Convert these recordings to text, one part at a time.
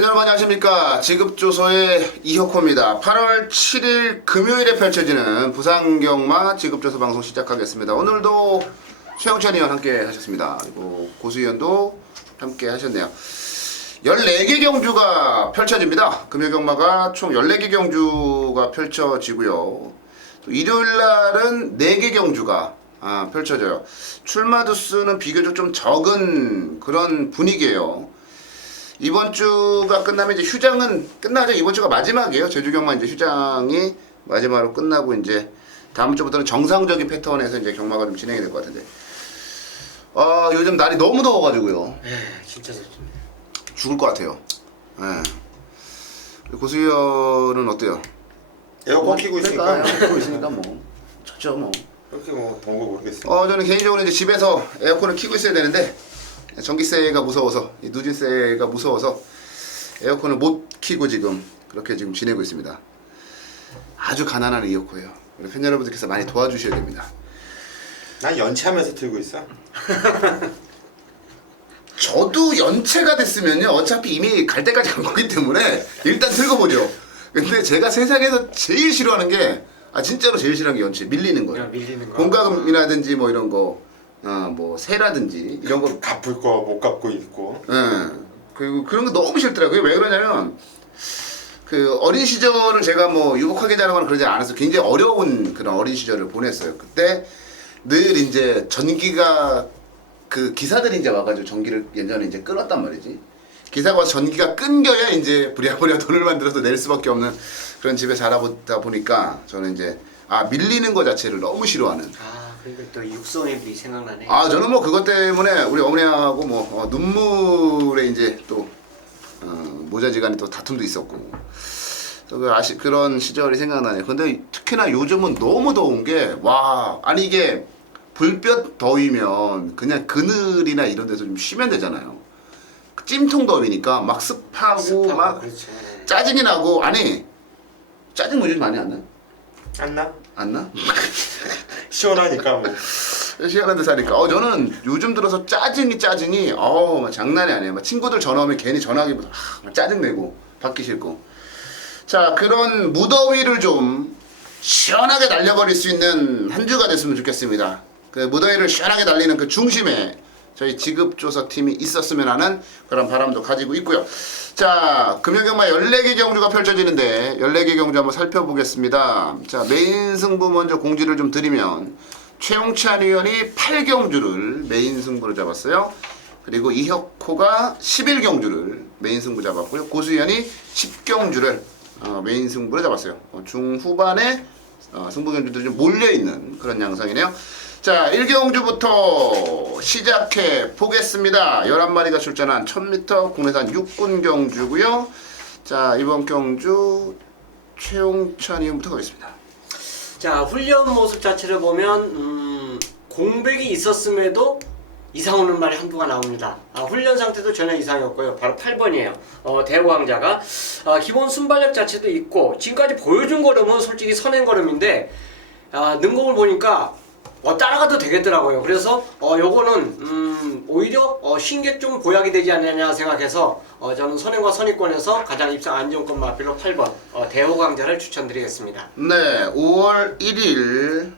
팬 여러분 안녕하십니까. 지급조서의 이혁호입니다. 8월 7일 금요일에 펼쳐지는 부산경마 지급조서 방송 시작하겠습니다. 오늘도 최영찬 의원 함께 하셨습니다. 그리고 고수위원도 함께 하셨네요. 14개 경주가 펼쳐집니다. 금요경마가 총 14개 경주가 펼쳐지고요. 또 일요일날은 4개 경주가 펼쳐져요. 출마 두수는 비교적 좀 적은 그런 분위기예요. 이번 주가 끝나면 이제 휴장은 끝나죠. 이번 주가 마지막이에요. 제주경마 이제 휴장이 마지막으로 끝나고 이제 다음 주부터는 정상적인 패턴에서 이제 경마가 좀 진행이 될 것 같은데. 요즘 날이 너무 더워가지고요. 네, 진짜 좋습니다. 죽을 것 같아요. 네. 고수위원은 어때요? 에어컨 키고 있으니까 에어컨 키고 있으니까 뭐 좋죠 뭐. 그렇게 뭐 더운 거 모르겠어요. 저는 개인적으로 이제 집에서 에어컨을 키고 있어야 되는데 전기세가 무서워서 누진세가 무서워서 에어컨을 못 키고 지금 그렇게 지금 지내고 있습니다. 아주 가난한 이어코예요. 우리 팬 여러분들께서 많이 도와주셔야 됩니다. 난 연체하면서 틀고 있어. 저도 연체가 됐으면요 어차피 이미 갈 때까지 간 거기 때문에 일단 틀고보죠. 근데 제가 세상에서 제일 싫어하는 게 진짜로 제일 싫어하는 게 연체 밀리는 거예요. 밀리는 거. 공과금이라든지 뭐 이런 거 뭐 세라든지 이런 거 갚을 거 못 갚고 있고. 그리고 그런 거 너무 싫더라고요. 왜 그러냐면 그 어린 시절을 제가 뭐 유복하게 자라거나 그러지 않았어요. 굉장히 어려운 그런 어린 시절을 보냈어요. 그때 늘 이제 전기가 그 기사들이 이제 와가지고 전기를 예전에 이제 끊었단 말이지. 기사가 와서 전기가 끊겨야 이제 부랴부랴 돈을 만들어서 낼 수밖에 없는 그런 집에 자라보다 보니까 저는 이제 밀리는 거 자체를 너무 싫어하는. 그러니까 또 육성애들이 생각나네. 저는 뭐 그것 때문에 우리 어머니하고 뭐 눈물에 이제 또 모자지간에 또 다툼도 있었고 또 그런 시절이 생각나네요. 근데 특히나 요즘은 너무 더운 게 아니 이게 불볕 더위면 그냥 그늘이나 이런 데서 좀 쉬면 되잖아요. 찜통 더위니까 막 습하고 막 그렇죠. 짜증이 나고 짜증 요즘 많이 안 나요? 안 나? 안 나? 시원하니까 뭐. 시원한 데 사니까 저는 요즘 들어서 짜증이 막 장난이 아니에요. 막 친구들 전화 오면 괜히 전화하기보다 막 짜증내고 받기 싫고. 자, 그런 무더위를 좀 시원하게 날려버릴 수 있는 한 주가 됐으면 좋겠습니다. 그 무더위를 시원하게 날리는 그 중심에 저희 지급조사 팀이 있었으면 하는 그런 바람도 가지고 있고요. 자, 금요경마 14개 경주가 펼쳐지는데 14개 경주 한번 살펴보겠습니다. 자, 메인 승부 먼저 공지를 좀 드리면 최용찬 의원이 8경주를 메인 승부로 잡았어요. 그리고 이혁호가 11경주를 메인 승부 잡았고요. 고수 의원이 10경주를 메인 승부로 잡았어요. 중후반에 승부 경주들이 좀 몰려있는 그런 양상이네요. 자, 1경주부터 시작해 보겠습니다. 11마리가 출전한 1000m 국내산 육군 경주고요. 자, 이번 경주 최용찬 의원부터 가겠습니다. 자, 훈련 모습 자체를 보면 공백이 있었음에도 이상 오는 말이 한두가 나옵니다. 훈련 상태도 전혀 이상이 없고요. 바로 8번이에요. 대우왕자가 기본 순발력 자체도 있고 지금까지 보여준 걸음은 솔직히 선행 걸음인데 능공을 보니까 따라가도 되겠더라고요. 그래서 요거는 오히려 신게 좀 보약이 되지 않느냐 생각해서 저는 선행과 선의권에서 가장 입상 안정권 마필로 8번 대호강자를 추천드리겠습니다. 네, 5월 1일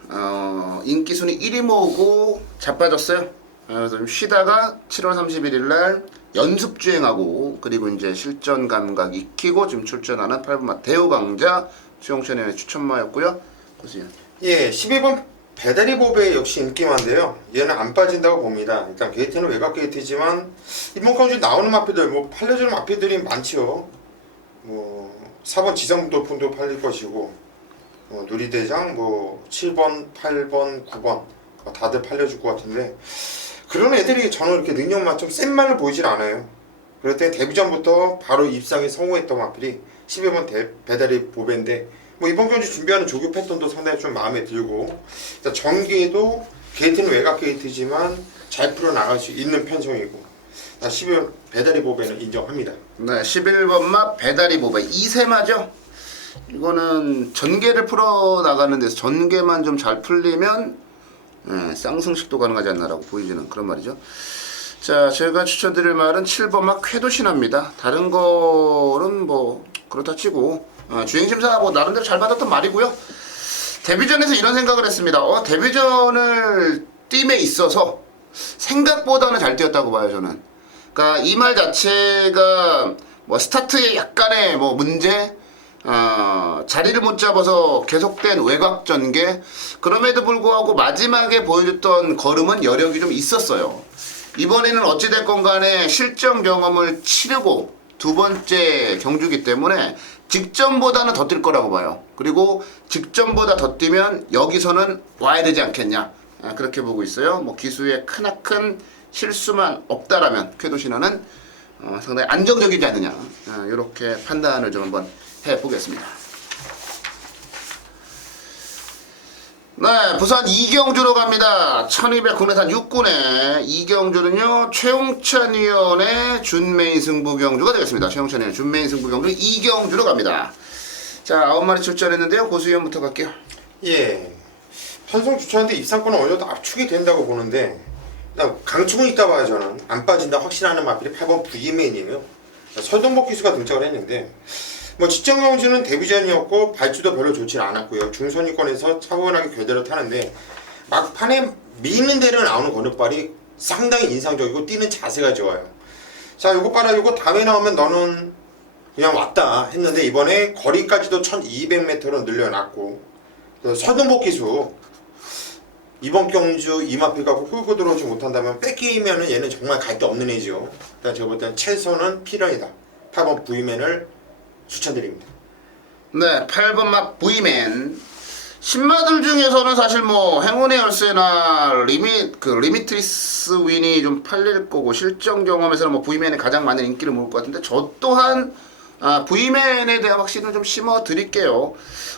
인기 순위 1위 모으고 자빠졌어요. 그래서 좀 쉬다가 7월 31일 날 연습 주행하고 그리고 이제 실전 감각 익히고 지금 출전하는 8번 대호강자 최용찬 의원의 추천마였고요. 고수연. 예, 12번 배다리 보배 역시 인기만데요. 얘는 안 빠진다고 봅니다. 일단 게이트는 외곽 게이트지만 이번 경주 나오는 마피들 뭐 팔려주는 마피들이 많지요. 뭐 4번 지상돌풍도 팔릴 것이고 누리대장 뭐 7번, 8번, 9번 다들 팔려줄 것 같은데 그런 애들이 저는 이렇게 능력만 좀 센 말로 보이질 않아요. 그럴 때 데뷔전부터 바로 입상에 성공했던 마필이 12번 배다리 보배인데 뭐 이번 경주 준비하는 조교 패턴도 상당히 좀 마음에 들고 전기에도 게이트는 외곽 게이트지만 잘 풀어나갈 수 있는 편성이고 12번 배다리 보배는 인정합니다. 네, 11번마 배다리 보배 2세마죠. 이거는 전개를 풀어나가는 데서 전개만 좀 잘 풀리면 쌍승식도 가능하지 않나라고 보이지는 그런 말이죠. 자, 제가 추천드릴 말은 7번막 쾌도신화입니다. 다른 거는 뭐 그렇다 치고 주행심사 뭐 나름대로 잘 받았던 말이고요. 데뷔전에서 이런 생각을 했습니다. 데뷔전을 팀에 있어서 생각보다는 잘 뛰었다고 봐요, 저는. 그러니까 이 말 자체가 뭐 스타트에 약간의 뭐 문제, 자리를 못 잡아서 계속된 외곽 전개, 그럼에도 불구하고 마지막에 보여줬던 걸음은 여력이 좀 있었어요. 이번에는 어찌됐건 간에 실전 경험을 치르고 두 번째 경주기 때문에 직전보다는 더 뛸 거라고 봐요. 그리고 직전보다 더 뛰면 여기서는 와야 되지 않겠냐, 그렇게 보고 있어요. 뭐 기수에 크나큰 실수만 없다라면 쾌도신화는 상당히 안정적이지 않느냐, 이렇게 판단을 좀 한번 해보겠습니다. 네, 부산 이경주로 갑니다. 1200 국내산 6군의 이경주는요, 최홍찬 위원의 준메인 승부 경주가 되겠습니다. 최홍찬 위원의 준메인 승부 경주 이경주로 갑니다. 자, 9마리 출전했는데요. 고수위원부터 갈게요. 예. 편성 주차하는데 입상권은 어느 정도 압축이 된다고 보는데, 강축은 있다 봐요. 저는 안 빠진다 확신하는 마필이 8번 V맨이에요. 설동복 기수가 등장을 했는데, 뭐 직전 경주는 데뷔전이었고 발주도 별로 좋지 않았고요. 중선위권에서 차분하게 궤도를 타는데 막판에 미는 데를 나오는 건너발이 상당히 인상적이고 뛰는 자세가 좋아요. 자, 요거 봐라. 요거 다음에 나오면 너는 그냥 왔다 했는데 이번에 거리까지도 1200m로 늘려놨고, 서동복 기수 이번 경주 이마필 갖고 끌고 들어오지 못한다면 뺏기면은 얘는 정말 갈 데 없는 애죠. 일단 제가 볼 때는 최소는 필요이다. 8번 V맨을 추천드립니다. 네, 8번 막 V맨. 신마들 중에서는 사실 뭐 행운의 열쇠나 리미트리스 윈이 좀 팔릴 거고, 실전 경험에서는 뭐 V맨이 가장 많은 인기를 모을 것 같은데, 저 또한 V맨에 대한 확신을 좀 심어 드릴게요.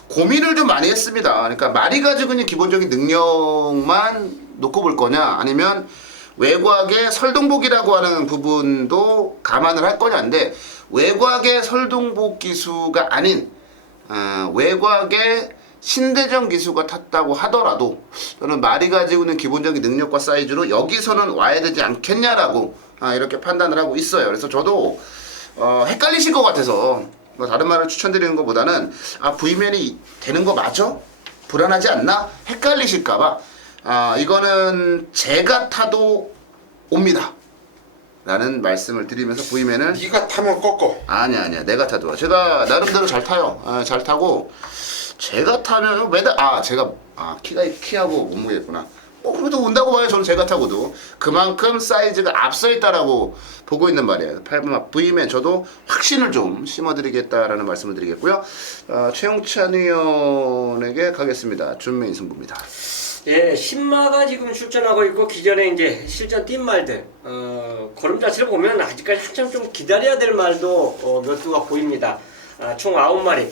고민을 좀 많이 했습니다. 그러니까 말이 가지고 있는 기본적인 능력만 놓고 볼 거냐, 아니면 외곽의 설동복이라고 하는 부분도 감안을 할 거냐인데, 외곽의 설동복 기수가 아닌 외곽의 신대정 기수가 탔다고 하더라도 저는 말이 가지고 있는 기본적인 능력과 사이즈로 여기서는 와야 되지 않겠냐라고 이렇게 판단을 하고 있어요. 그래서 저도 헷갈리실 것 같아서 뭐 다른 말을 추천드리는 것보다는 V맨이 되는 거 맞아? 불안하지 않나? 헷갈리실까봐 이거는 제가 타도 옵니다 라는 말씀을 드리면서 V맨을 네가 타면 꺾어. 아니야 내가 타도, 제가 나름대로 잘 타요. 잘 타고 제가 타면 제가 키하고 몸무게겠구나. 그래도 온다고 봐요. 저는 제가 타고도 그만큼 사이즈가 앞서 있다라고 보고 있는 말이에요. 8번 V맨 저도 확신을 좀 심어드리겠다라는 말씀을 드리겠고요. 최용찬 의원에게 가겠습니다. 준메인 승부입니다. 예, 신마가 지금 출전하고 있고 기존에 이제 실전 뛴 말들 걸음 자체를 보면 아직까지 한참 좀 기다려야 될 말도 몇 두가 보입니다. 총 9마리.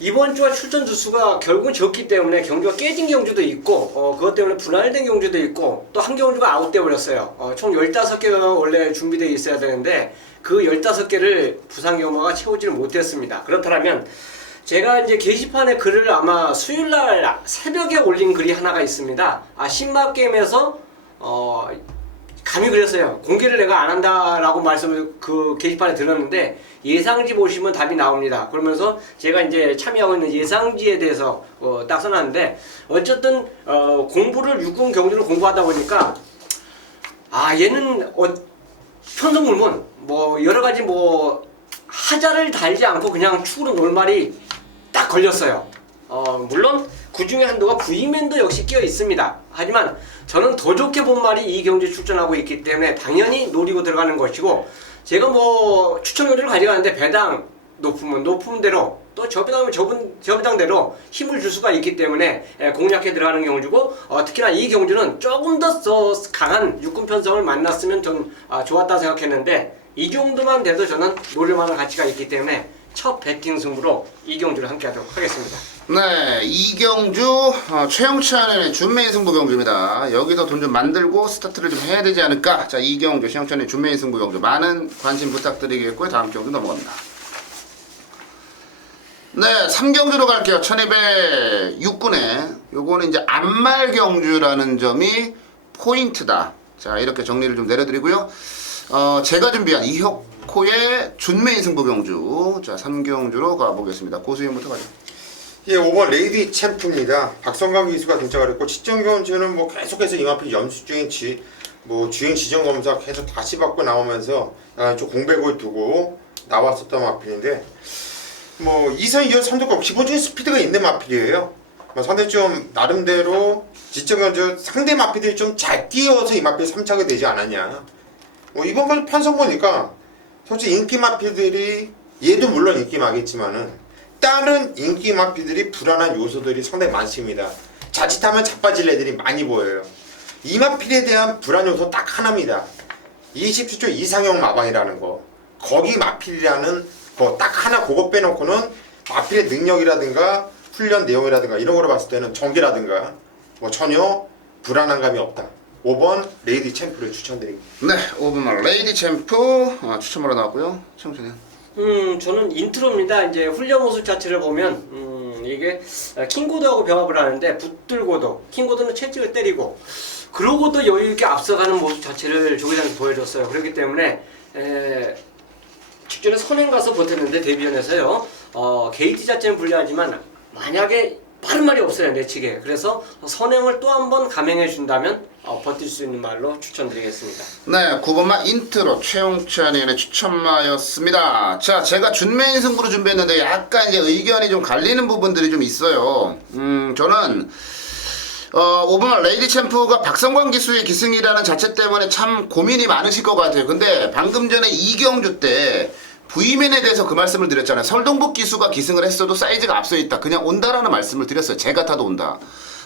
이번 주와 출전 주수가 결국은 적기 때문에 경주가 깨진 경주도 있고 그것 때문에 분할된 경주도 있고, 또 한 경주가 아웃돼 버렸어요. 총 15개가 원래 준비되어 있어야 되는데 그 15개를 부상 경마가 채우지를 못했습니다. 그렇다면 제가 이제 게시판에 글을 아마 수요일날 새벽에 올린 글이 하나가 있습니다. 신마 게임에서 감히 그랬어요. 공개를 내가 안 한다라고 말씀을 그 게시판에 들었는데, 예상지 보시면 답이 나옵니다. 그러면서 제가 이제 참여하고 있는 예상지에 대해서 딱 써놨는데, 어쨌든 공부를 6군 경주를 공부하다 보니까 얘는 편성물문 뭐 여러 가지 뭐 하자를 달지 않고 그냥 축으로 놀말이 딱 걸렸어요. 물론 그 중에 한도가 V맨도 역시 끼어 있습니다. 하지만 저는 더 좋게 본 말이 이 경주에 출전하고 있기 때문에 당연히 노리고 들어가는 것이고, 제가 뭐 추천 경주를 가져가는데 배당 높으면 높은 대로, 또 저배당이면 저배당대로 힘을 줄 수가 있기 때문에 공략해 들어가는 경주고, 특히나 이 경주는 조금 더 강한 육군 편성을 만났으면 좀 좋았다 생각했는데, 이 정도만 돼도 저는 노릴만한 가치가 있기 때문에 첫 배팅 승부로 이경주를 함께 하도록 하겠습니다. 네, 이경주 최영찬의 준메인 승부 경주입니다. 여기서 돈 좀 만들고 스타트를 좀 해야 되지 않을까. 자, 이경주 최영찬의 준메인 승부 경주 많은 관심 부탁드리겠고요. 다음 경주 넘어갑니다. 네, 3경주로 갈게요. 1206군에 요거는 이제 안말 경주라는 점이 포인트다. 자, 이렇게 정리를 좀 내려드리고요. 제가 준비한 이혁호의 준메인 승부경주. 자, 3경주로 가보겠습니다. 고수님부터 가죠. 예, 5번 레이디 챔프입니다. 박성광 기수가 등장을 했고 직전경주는 뭐 계속해서 이만필 연수 주행 주행 지정 검사 계속 다시 받고 나오면서 좀 공백을 두고 나왔었던 마필인데 뭐 2선, 2선, 3도 기본적인 스피드가 있는 마필이에요. 상당히 좀 나름대로 직전경주 상대 마필들이 좀 잘 뛰어서 이 마필 3차가 되지 않았냐. 이번 편성 보니까 솔직히 인기 마필들이 얘도 물론 인기 마겠지만은 다른 인기 마필들이 불안한 요소들이 상당히 많습니다. 자칫하면 자빠질 애들이 많이 보여요. 이 마필에 대한 불안 요소 딱 하나입니다. 27초 이상형 마방이라는 거. 거기 마필이라는 거 딱 하나 그거 빼놓고는 마필의 능력이라든가 훈련 내용이라든가 이런 거로 봤을 때는 전개라든가 뭐 전혀 불안한 감이 없다. 5번 레이디 챔프를 추천드립니다. 네, 5번 레이디 챔프 추천으로 나왔고요. 청춘이. 저는 인트로입니다. 이제 훈련 모습 자체를 보면 이게 킹고드하고 병합을 하는데 붙들고도 킹고드는 채찍을 때리고 그러고도 여유 있게 앞서가는 모습 자체를 조계장이 보여줬어요. 그렇기 때문에 직전에 선행 가서 버텼는데 데뷔전에서요. 게이트 자체는 불리하지만 만약에 빠른 말이 없어요 내치게. 그래서 선행을 또 한 번 감행해 준다면 버틸 수 있는 말로 추천드리겠습니다. 네, 9번마 인트로 최용찬의 추천마였습니다. 자, 제가 준메인 승부로 준비했는데 약간 이제 의견이 좀 갈리는 부분들이 좀 있어요. 저는 5번마 레이디 챔프가 박성광 기수의 기승이라는 자체 때문에 참 고민이 많으실 것 같아요. 근데 방금 전에 이경주 때 V맨에 대해서 그 말씀을 드렸잖아요. 설동복 기수가 기승을 했어도 사이즈가 앞서 있다. 그냥 온다라는 말씀을 드렸어요. 제가 타도 온다.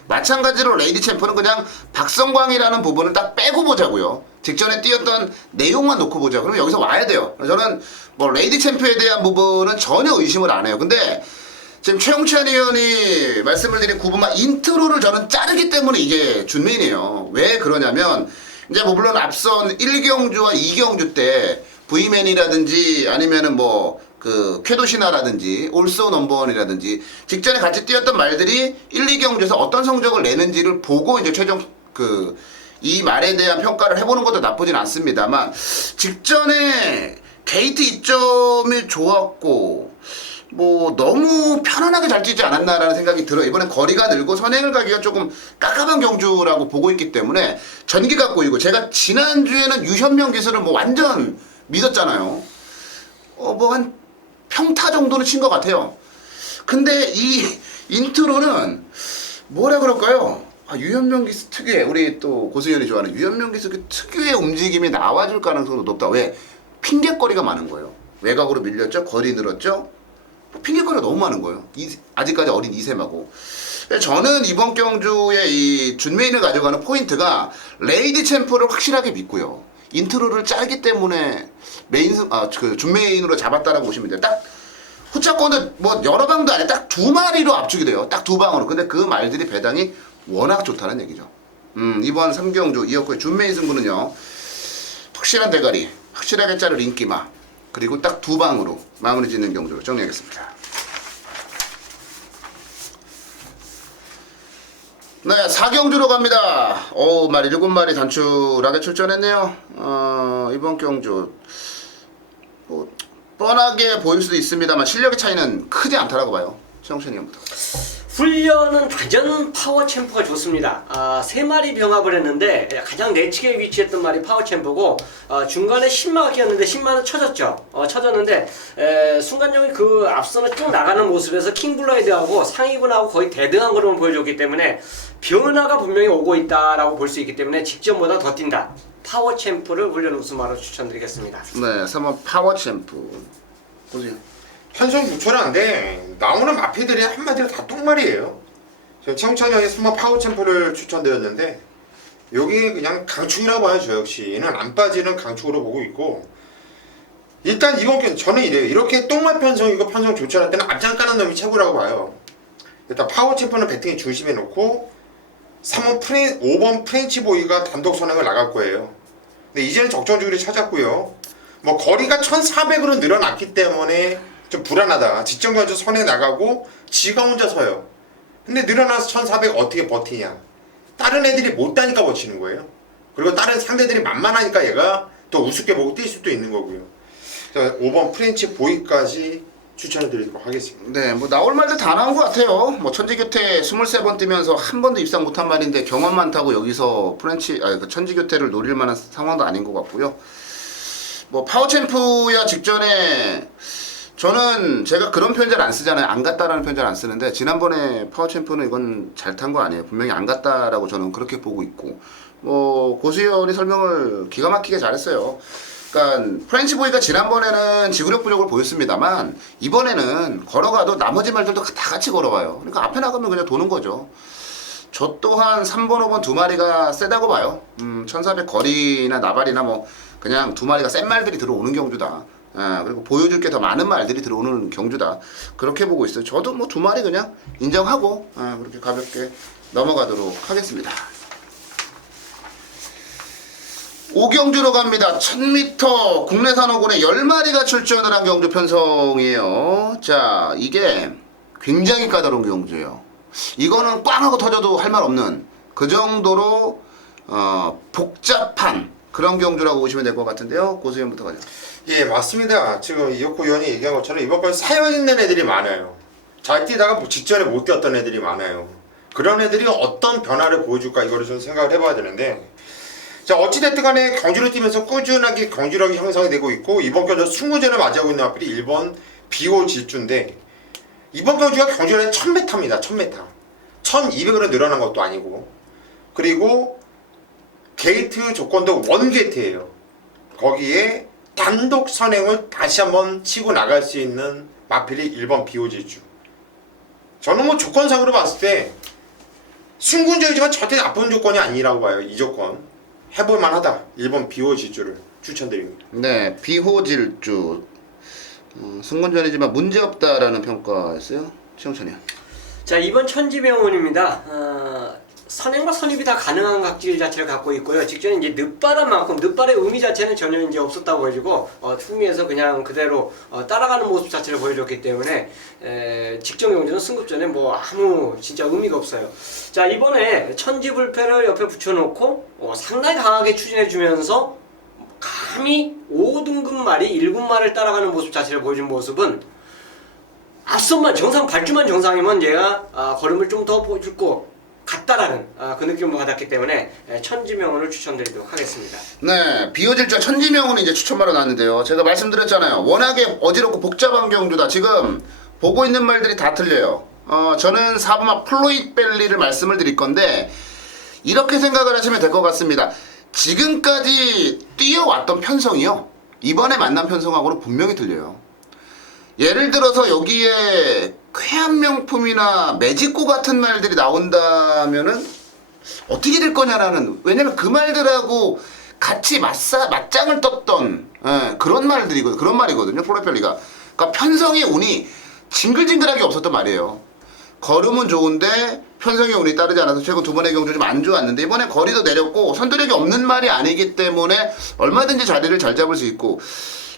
마찬가지로 레이디 챔프는 그냥 박성광이라는 부분을 딱 빼고 보자고요. 직전에 뛰었던 내용만 놓고 보자. 그러면 여기서 와야 돼요. 저는 뭐 레이디 챔프에 대한 부분은 전혀 의심을 안 해요. 근데 지금 최용찬 의원이 말씀을 드린 9번마 인트로를 저는 자르기 때문에 이게 준메인이에요. 왜 그러냐면 이제 뭐 물론 앞선 1경주와 2경주 때 V맨이라든지 아니면은 뭐 그 쾌도시나라든지 올소 넘버원이라든지 직전에 같이 뛰었던 말들이 1, 2경주에서 어떤 성적을 내는지를 보고 이제 최종 이 말에 대한 평가를 해보는 것도 나쁘진 않습니다만 직전에 게이트 이점이 좋았고 뭐 너무 편안하게 잘 뛰지 않았나라는 생각이 들어요. 이번엔 거리가 늘고 선행을 가기가 조금 깝깝한 경주라고 보고 있기 때문에 전기가 꼬이고 제가 지난주에는 유현명 기수를 뭐 완전 믿었잖아요. 뭐 한 평타 정도는 친 것 같아요. 근데 이 인트로는 뭐라 그럴까요? 유현명 기수 특유의 우리 또 고수현이 좋아하는 유현명 기수 그 특유의 움직임이 나와줄 가능성도 높다. 왜? 핑계거리가 많은 거예요. 외곽으로 밀렸죠? 거리 늘었죠? 핑계거리가 너무 많은 거예요. 아직까지 어린 이세마고. 저는 이번 경주에 이 준메인을 가져가는 포인트가 레이디 챔프를 확실하게 믿고요. 인트로를 짜기 때문에 준메인으로 잡았다라고 보시면 돼요. 딱 후차권은 뭐 여러 방도 아니라 딱 2마리로 압축이 돼요. 딱 2방으로. 근데 그 말들이 배당이 워낙 좋다는 얘기죠. 이번 3경주 이혁호의 준메인 승부는요. 확실한 대가리, 확실하게 자를 인기마, 그리고 딱 2방으로 마무리 짓는 경주로 정리하겠습니다. 네, 4경주로 갑니다. 말 7마리 단출하게 출전했네요. 이번 경주 뭐 뻔하게 보일 수도 있습니다만 실력의 차이는 크지 않다라고 봐요. 최영찬 의원부터. 훈련은 단전 파워 챔프가 좋습니다. 3마리 병합을 했는데 가장 내측에 위치했던 말이 파워 챔프고 중간에 10마가 끼었는데 10마는 쳐졌죠. 쳐졌는데 순간적인 그 앞선을 쭉 나가는 모습에서 킹블라이드하고 상위군하고 거의 대등한 걸음을 보여줬기 때문에 변화가 분명히 오고 있다라고 볼 수 있기 때문에 직전보다 더 뛴다. 파워 챔프를 훈련 우승마로 추천드리겠습니다. 네, 3번 파워 챔프. 보세요. 편성 무철한데 나오는 마피들이 한마디로 다 똥말이에요. 저 최영찬 형이 3번 파워 챔프를 추천드렸는데 여기 그냥 강축이라고 봐요. 저 역시 얘는 안 빠지는 강축으로 보고 있고 일단 이번 경 저는 이래요. 이렇게 똥말 편성이고 편성 좋지 않을 때는 앞장 까는 놈이 최고라고 봐요. 일단 파워 챔프는 배팅에 중심에 놓고 5번 프렌치 보이가 단독 선행을 나갈 거예요. 근데 이제는 적정주기를 찾았고요. 뭐 거리가 1400으로 늘어났기 때문에 좀 불안하다. 직전까지 선에 나가고 지가 혼자 서요. 근데 늘어나서 1400 어떻게 버티냐. 다른 애들이 못 다니까 버티는 거예요. 그리고 다른 상대들이 만만하니까 얘가 더 우습게 보고 뛸 수도 있는 거고요. 그래서 5번 프렌치 보이까지 추천해 드리도록 하겠습니다. 네, 뭐 나올 말들 다 나온 것 같아요. 뭐 천지교태 23번 뛰면서 한 번도 입상 못한 말인데 경험 많다고 여기서 그 천지교태를 노릴 만한 상황도 아닌 것 같고요. 뭐 파워챔프야 직전에 저는 제가 그런 표현 잘 안 쓰잖아요. 안 갔다라는 표현 잘 안 쓰는데 지난번에 파워챔프는 이건 잘 탄 거 아니에요. 분명히 안 갔다라고 저는 그렇게 보고 있고 뭐 고수현이 설명을 기가 막히게 잘했어요. 그러니까 프렌치 보이가 지난번에는 지구력 부족을 보였습니다만 이번에는 걸어가도 나머지 말들도 다 같이 걸어가요. 그러니까 앞에 나가면 그냥 도는 거죠. 저 또한 3번, 5번 두 마리가 세다고 봐요. 1400 거리나 나발이나 뭐 그냥 두 마리가 센 말들이 들어오는 경주다. 그리고 보여줄 게 더 많은 말들이 들어오는 경주다. 그렇게 보고 있어요. 저도 뭐 두 마리 그냥 인정하고 그렇게 가볍게 넘어가도록 하겠습니다. 5경주로 갑니다. 1000m 국내산 호군에 10마리가 출전을 한 경주 편성이에요. 자, 이게 굉장히 까다로운 경주예요. 이거는 꽝 하고 터져도 할 말 없는 그 정도로 복잡한 그런 경주라고 보시면 될 것 같은데요. 고수현부터 가죠. 예, 맞습니다. 지금 이혁호 의원이 얘기한 것처럼 이번 건 사연 있는 애들이 많아요. 잘 뛰다가 직전에 못 뛰었던 애들이 많아요. 그런 애들이 어떤 변화를 보여줄까 이거를 좀 생각을 해봐야 되는데, 자, 어찌됐든 간에 경주를 뛰면서 꾸준하게 경주력이 형성이 되고 있고, 이번 경주 승무전을 맞이하고 있는 마필이 1번 비호 질주인데, 이번 경주가 경주는 1000m입니다. 1000m. 1200으로 늘어난 것도 아니고, 그리고 게이트 조건도 원게이트예요. 거기에 단독 선행을 다시 한번 치고 나갈 수 있는 마필이 1번 비호 질주. 저는 뭐 조건상으로 봤을 때 승군전이지만 절대 나쁜 조건이 아니라고 봐요. 이 조건 해볼 만하다. 1번 비호 질주를 추천드립니다. 네, 비호질주 승군전이지만 문제없다라는 평가였어요. 최영찬이요. 자, 이번 천지병원입니다. 선행과 선입이 다 가능한 각질 자체를 갖고 있고요. 직전에 이제 늦바람만큼 늦발의 의미 자체는 전혀 이제 없었다고 해주고 승리해서 그냥 그대로 따라가는 모습 자체를 보여줬기 때문에 직전 경주는 승급전에 뭐 아무 진짜 의미가 없어요. 자, 이번에 천지불패를 옆에 붙여놓고 상당히 강하게 추진해주면서 감히 5등급 말이 1군말을 따라가는 모습 자체를 보여준 모습은 앞선만 정상 발주만 정상이면 얘가 걸음을 좀 더 보여줄 거 같다라는 그 느낌을 받았기 때문에 천지명언을 추천드리도록 하겠습니다. 네, 비호질주 천지명언이 이제 추천바로 나왔는데요. 제가 말씀드렸잖아요. 워낙에 어지럽고 복잡한 경주다. 지금 보고 있는 말들이 다 틀려요. 저는 4번마 플로이드 벨리를 말씀을 드릴 건데 이렇게 생각을 하시면 될 것 같습니다. 지금까지 뛰어왔던 편성이요. 이번에 만난 편성하고는 분명히 틀려요. 예를 들어서 여기에 쾌한명품이나 매직고 같은 말들이 나온다면은 어떻게 될 거냐라는, 왜냐면 그 말들하고 같이 맞짱을 떴던 그런 말들이거든요. 그런 말이거든요. 플로펠리가. 그러니까 편성의 운이 징글징글하게 없었던 말이에요. 걸음은 좋은데 편성의 운이 따르지 않아서 최근 두 번의 경주 좀 안 좋았는데 이번에 거리도 내렸고 선두력이 없는 말이 아니기 때문에 얼마든지 자리를 잘 잡을 수 있고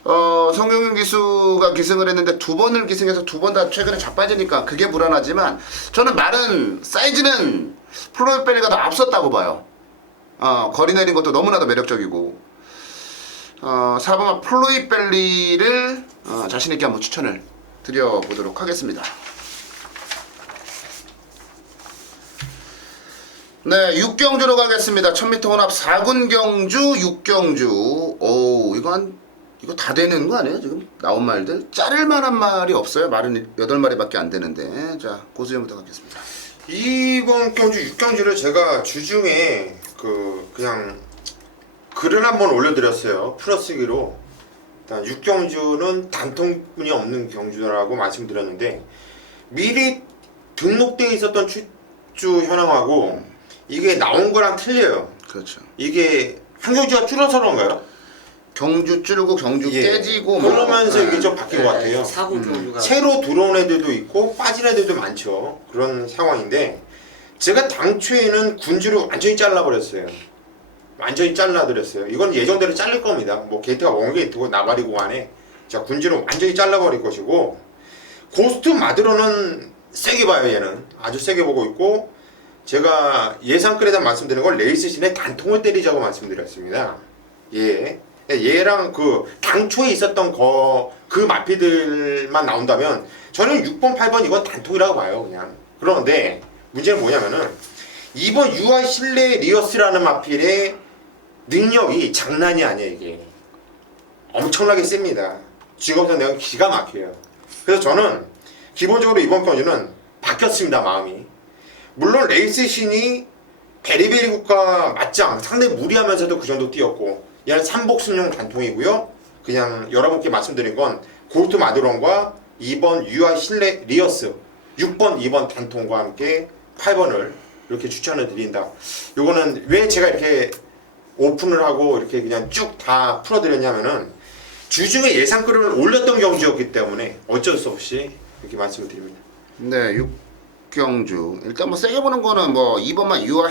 성경윤 기수가 기승을 했는데 두 번을 기승해서 두 번 다 최근에 자빠지니까 그게 불안하지만 저는 말은 사이즈는 플로이벨리가 더 앞섰다고 봐요. 거리 내린 것도 너무나도 매력적이고 4번 플로이벨리를 자신있게 한번 추천을 드려보도록 하겠습니다. 네, 6경주로 가겠습니다. 1000m 혼합 4군 경주 6경주. 오, 이거 다 되는 거 아니에요? 지금 나온 말들 자를 만한 말이 없어요. 말은 8마리밖에 안 되는데. 자, 고수현부터 가겠습니다. 이번 경주 6경주를 제가 주중에 그냥 글을 한번 올려드렸어요. 풀어쓰기로. 일단 6경주는 단통분이 없는 경주라고 말씀드렸는데 미리 등록되어 있었던 출주 현황하고 이게 나온 거랑 틀려요. 그렇죠. 이게 한 경주가 줄어서 그런가요? 경주 줄고 경주 깨지고 그러면서 이게 좀 바뀐 것 같아요. 4군 경주가 새로 들어온 애들도 있고 빠진 애들도 많죠. 그런 상황인데 제가 당초에는 군주를 완전히 잘라버렸어요. 완전히 잘라드렸어요. 이건 예정대로 자를 겁니다. 뭐 게이트가 원게이트고 나발이고 간에 자 군주를 완전히 잘라버릴 것이고 고스트 마드로는 세게 봐요. 얘는 아주 세게 보고 있고 제가 예상글에다 말씀드린 건 레이스신의 단통을 때리자고 말씀드렸습니다. 예. 얘랑 그 당초에 있었던 그 마피들만 나온다면 저는 6번, 8번 이건 단통이라고 봐요, 그냥. 그런데 문제는 뭐냐면은 이번 UI 실내 리어스라는 마필의 능력이 장난이 아니에요, 이게. 엄청나게 셉니다. 직업선 내가 기가 막혀요. 그래서 저는 기본적으로 이번 경주는 바뀌었습니다, 마음이. 물론 레이스신이 베리베리 국가 맞짱 상당히 무리하면서도 그 정도 뛰었고 얘는 3복순용 단통이고요. 그냥 여러분께 말씀드린 건 골트 마드론과 2번 UI 실내 리어스 6번, 2번 단통과 함께 8번을 이렇게 추천을 드린다. 요거는 왜 제가 이렇게 오픈을 하고 이렇게 그냥 쭉 다 풀어드렸냐면은 주중에 예상글을 올렸던 경주였기 때문에 어쩔 수 없이 이렇게 말씀을 드립니다. 네, 6경주. 일단 뭐 세게 보는 거는 뭐 2번만 유아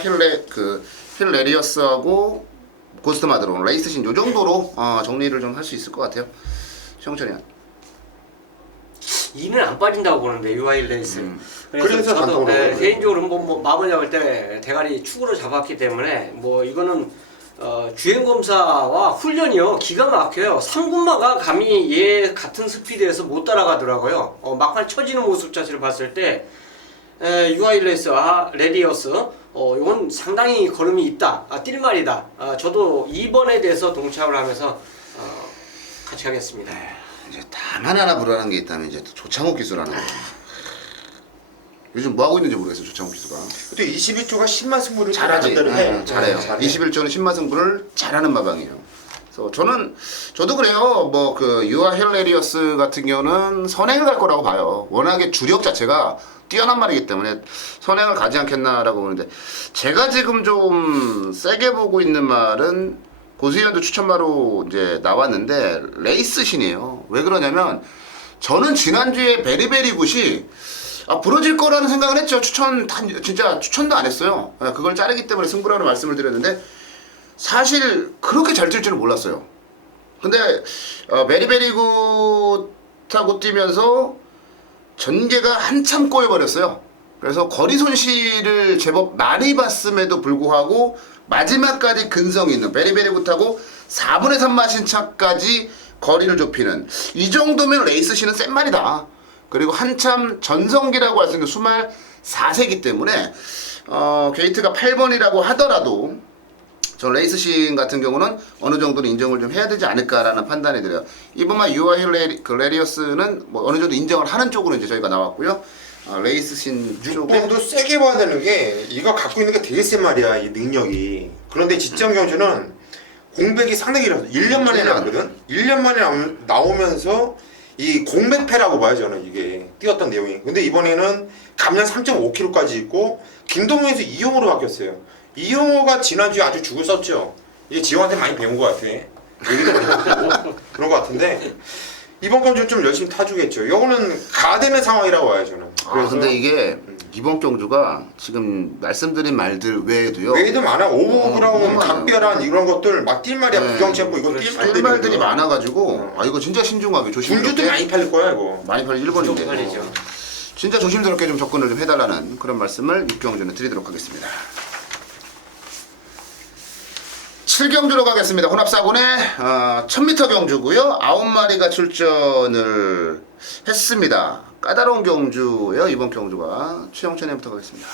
힐레리어스하고 고스트 마드론, 레이스신 요 정도로 정리를 좀 할 수 있을 것 같아요. 시영철이야. 2는 안 빠진다고 보는데 UI 레이스. 그래서 저도 단통으로 개인적으로 뭐 마번 잡을 때 대가리 축으로 잡았기 때문에 뭐 이거는 주행 검사와 훈련이요 기가 막혀요. 3군마가 감히 얘 같은 스피드에서 못 따라가더라고요. 막판 쳐지는 모습 자체를 봤을 때 UI 레이스, 레디어스 이건 상당히 걸음이 있다. 뛸 말이다. 저도 2번에 대해서 동참을 하면서 같이 하겠습니다. 이제 다만 하나 불안한 게 있다면 이제 또 조창욱 기수라는 거. 요즘 뭐 하고 있는지 모르겠어요, 조창욱 기수가. 또 21조가 10만 승부를 잘하지. 잘하던데. 잘해요. 21조는 10만 승부를 잘하는 마방이에요. 그래서 저도 그래요. 뭐 그 유아 힐레리어스 같은 경우는 선행을 갈 거라고 봐요. 워낙에 주력 자체가 뛰어난 말이기 때문에 선행을 가지 않겠나라고 보는데 제가 지금 좀 세게 보고 있는 말은 고수현도 추천마로 이제 나왔는데 레이스신이에요. 왜 그러냐면 저는 지난주에 베리베리 굿이 부러질 거라는 생각을 했죠. 진짜 추천도 안 했어요. 그걸 자르기 때문에 승부라는 말씀을 드렸는데 사실 그렇게 잘 뛸 줄은 몰랐어요. 근데 베리베리 굿하고 뛰면서 전개가 한참 꼬여버렸어요. 그래서 거리 손실을 제법 많이 봤음에도 불구하고 마지막까지 근성이 있는 베리베리 굿하고 4분의 3 마신 차까지 거리를 좁히는 이 정도면 레이스신은 센 말이다. 그리고 한참 전성기라고 할 수 있는 수말 4세기 때문에 게이트가 8번이라고 하더라도 저 레이스신 같은 경우는 어느 정도는 인정을 좀 해야 되지 않을까라는 판단이 들어요. 이번만 유아 힐레리어스는 뭐 어느 정도 인정을 하는 쪽으로 이제 저희가 나왔고요. 레이스신 쪽에 6번도 세게 봐야 되는 게 이거 갖고 있는 게 되게 센 말이야, 이 능력이. 그런데 지점 경주는 공백이 상당히 길어서 1년 만에 나오거든. 1년 만에 나오면서 이 공백패라고 봐요, 저는 이게 뛰었던 내용이. 근데 이번에는 감량 3.5kg까지 있고 김동현에서 이용호로 바뀌었어요. 이용호가 지난주에 아주 죽을 썼죠. 이게 지용한테 많이 배운 것 같아. 얘기도 많이 듣고 그런 것 같은데 이번 경주 좀 열심히 타주겠죠. 이거는 가야 되는 상황이라고 봐요, 저는. 그래서 근데 이게 이번 경주가 지금 말씀드린 말들 외에도요. 외에도 많아. 오버그라운, 너무 많아요. 각별한 이런 것들 막 뛸 말이야. 부정체포 이거 뛸 뛸 말들이 많아가지고 이거 진짜 신중하게 군주도 조심스럽게 많이 팔릴 거야, 이거. 많이 팔린 일본인데 팔리죠. 진짜 조심스럽게 좀 접근을 좀 해달라는 그런 말씀을 6경주는 드리도록 하겠습니다. 7경주로 가겠습니다. 혼합사군의 1000m 경주고요. 9마리가 출전을 했습니다. 까다로운 경주예요. 이번 경주가 최영천님부터 가겠습니다.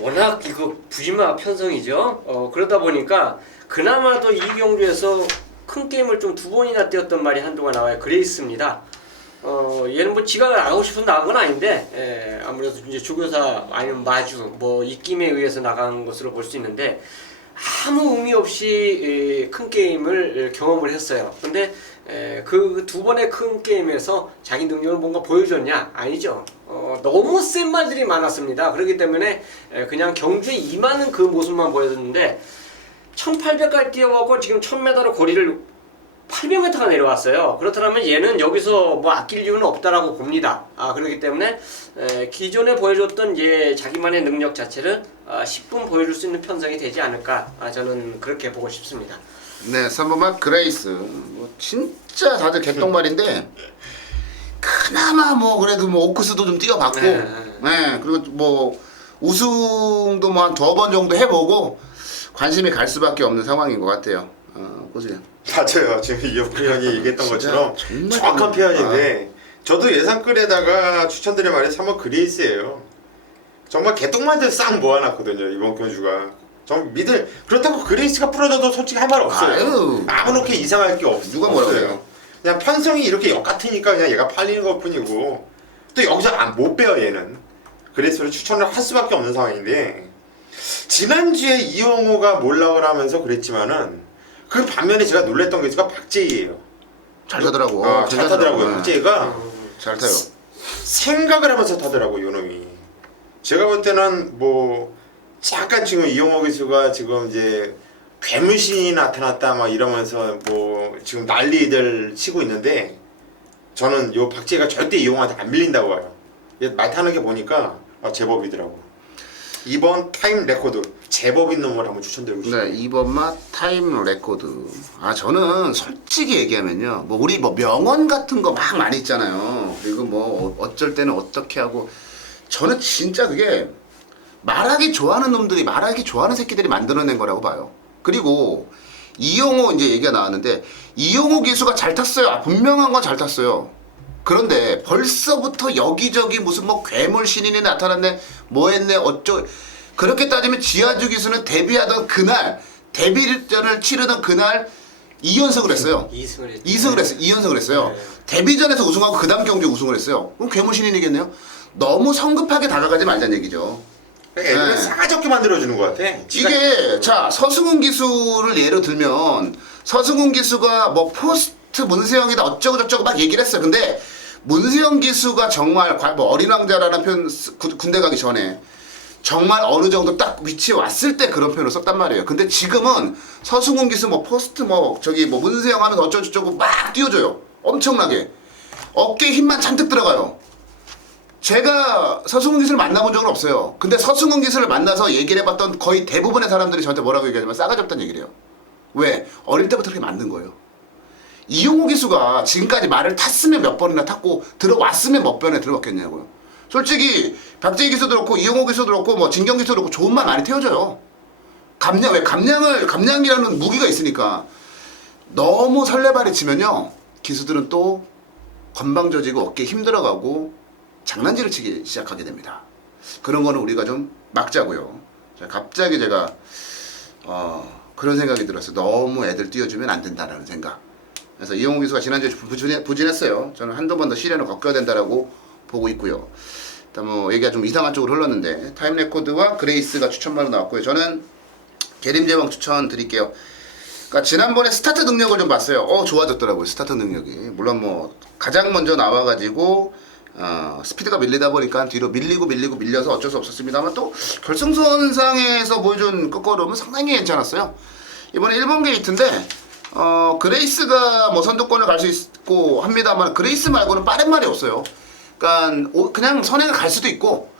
워낙 이거 부지마 편성이죠. 그러다 보니까 그나마도 이 경주에서 큰 게임을 좀 2번이나 뛰었던 말이 한동안 나와요. 그레이스입니다. 얘는 뭐 지가 나가고 싶어서 나간 건 아닌데 아무래도 이제 조교사 아니면 마주 뭐 입김에 의해서 나간 것으로 볼 수 있는데 아무 의미 없이 큰 게임을 경험을 했어요. 근데 그 2번의 큰 게임에서 자기 능력을 뭔가 보여줬냐? 아니죠. 너무 센 말들이 많았습니다. 그렇기 때문에 그냥 경주에 임하는 그 모습만 보여줬는데 1800까지 뛰어가고 지금 1000m로 거리를 800m가 내려왔어요. 그렇다면 얘는 여기서 뭐 아낄 이유는 없다라고 봅니다. 그렇기 때문에 기존에 보여줬던 자기만의 능력 자체를 10분 보여줄 수 있는 편성이 되지 않을까 저는 그렇게 보고 싶습니다. 네, 3번만 그레이스. 뭐 진짜 다들 개똥말인데 그나마 뭐 그래도 뭐 오크스도 좀 뛰어봤고 네, 그리고 뭐 우승도 뭐 한 2번 정도 해보고 관심이 갈 수밖에 없는 상황인 것 같아요. 보세요. 맞아요. 지금 이혁구 의원이 얘기했던 진짜 것처럼 정말 정확한 정말- 표현인데 저도 예상글에다가 추천드린 말이 3번 그레이스예요. 정말 개똥만들 싹 모아놨거든요. 이번 경주가. 정 믿을 그렇다고 그레이스가 부러져도 솔직히 할 말 없어요. 아유. 아무렇게 이상할 게 누가 뭐라고 없어요. 해요? 그냥 편성이 이렇게 역 같으니까 그냥 얘가 팔리는 것 뿐이고 또 여기서 못 빼요 얘는. 그레이스를 추천을 할 수밖에 없는 상황인데 지난주에 이용호가 몰락을 하면서 그랬지만은 그 반면에 제가 놀랬던 게 있어가 박재희예요. 잘 타더라고. 잘 타더라고요. 네. 박재희가 잘 타요. 생각을 하면서 타더라고 요놈이. 제가 볼 때는 뭐 잠깐 지금 이용호 기수가 지금 이제 괴물신이 나타났다 막 이러면서 뭐 지금 난리들 치고 있는데 저는 요 박재희가 절대 이용호한테 안 밀린다고 봐요. 얘 말 타는 게 보니까 제법이더라고. 이번 타임 레코드 제법인 놈을 한번 추천드리고 싶어요. 네, 이번 맛 타임 레코드. 저는 솔직히 얘기하면요. 뭐 우리 뭐 명언 같은 거 막 많이 있잖아요. 그리고 뭐 어쩔 때는 어떻게 하고 저는 진짜 그게 말하기 좋아하는 놈들이 말하기 좋아하는 새끼들이 만들어낸 거라고 봐요. 그리고 이용호 이제 얘기가 나왔는데 이용호 기수가 잘 탔어요. 분명한 건 잘 탔어요. 그런데 벌써부터 여기저기 무슨 뭐 괴물 신인이 나타났네 뭐 했네 어쩌 그렇게 따지면 지하주 기수는 데뷔하던 그날 데뷔전을 치르던 그날 2연승을 했어요. 2승을 했죠. 2승을 했어요. 2연승을 했어요. 네. 데뷔전에서 우승하고 그 다음 경기에 우승을 했어요. 그럼 괴물 신인이겠네요. 너무 성급하게 다가가지 말자는 얘기죠. 애들은 네. 싸가지없게 만들어주는 것 같아. 이게 자 서승훈 기수를 예로 들면 서승훈 기수가 뭐 포스트 문세영이다 어쩌고 저쩌고 막 얘기를 했어요. 근데 문세영 기수가 정말 뭐 어린 왕자라는 표현 군대 가기 전에 정말 어느 정도 딱 위치에 왔을 때 그런 표현을 썼단 말이에요. 근데 지금은 서승훈 기수 뭐 포스트 뭐 저기 뭐 문세영 하면서 어쩌고 저쩌고 막 띄워줘요. 엄청나게 어깨에 힘만 잔뜩 들어가요. 제가 서승훈 기수를 만나본 적은 없어요. 근데 서승훈 기수를 만나서 얘기를 해봤던 거의 대부분의 사람들이 저한테 뭐라고 얘기하냐면 싸가지 없다는 얘기를 해요. 왜? 어릴 때부터 그렇게 만든 거예요. 이용호 기수가 지금까지 말을 탔으면 몇 번이나 탔고 들어왔으면 몇 번에 들어왔겠냐고요. 솔직히 박재희 기수도 그렇고 이용호 기수도 그렇고 뭐 진경 기수도 그렇고 좋은 말 많이 태워줘요. 왜 감량이라는 무기가 있으니까 너무 설레발이 치면요 기수들은 또 건방져지고 어깨에 힘들어가고 장난질을 치기 시작하게 됩니다. 그런 거는 우리가 좀 막자고요. 자, 갑자기 제가 그런 생각이 들었어요. 너무 애들 띄워주면 안 된다라는 생각. 그래서 이용호 기수가 지난주에 부진했어요. 저는 한두 번 더 시련을 겪어야 된다라고 보고 있고요. 일단 뭐 얘기가 좀 이상한 쪽으로 흘렀는데 타임 레코드와 그레이스가 추천바로 나왔고요. 저는 계림제왕 추천 드릴게요. 그러니까 지난번에 스타트 능력을 좀 봤어요. 좋아졌더라고요. 스타트 능력이. 물론 뭐 가장 먼저 나와가지고 스피드가 밀리다 보니까 뒤로 밀려서 어쩔 수 없었습니다만 또 결승선상에서 보여준 끝걸음은 상당히 괜찮았어요. 이번에 1번 게이트인데 그레이스가 뭐 선두권을 갈 수 있고 합니다만 그레이스 말고는 빠른 말이 없어요. 그러니까 그냥 선행을 갈 수도 있고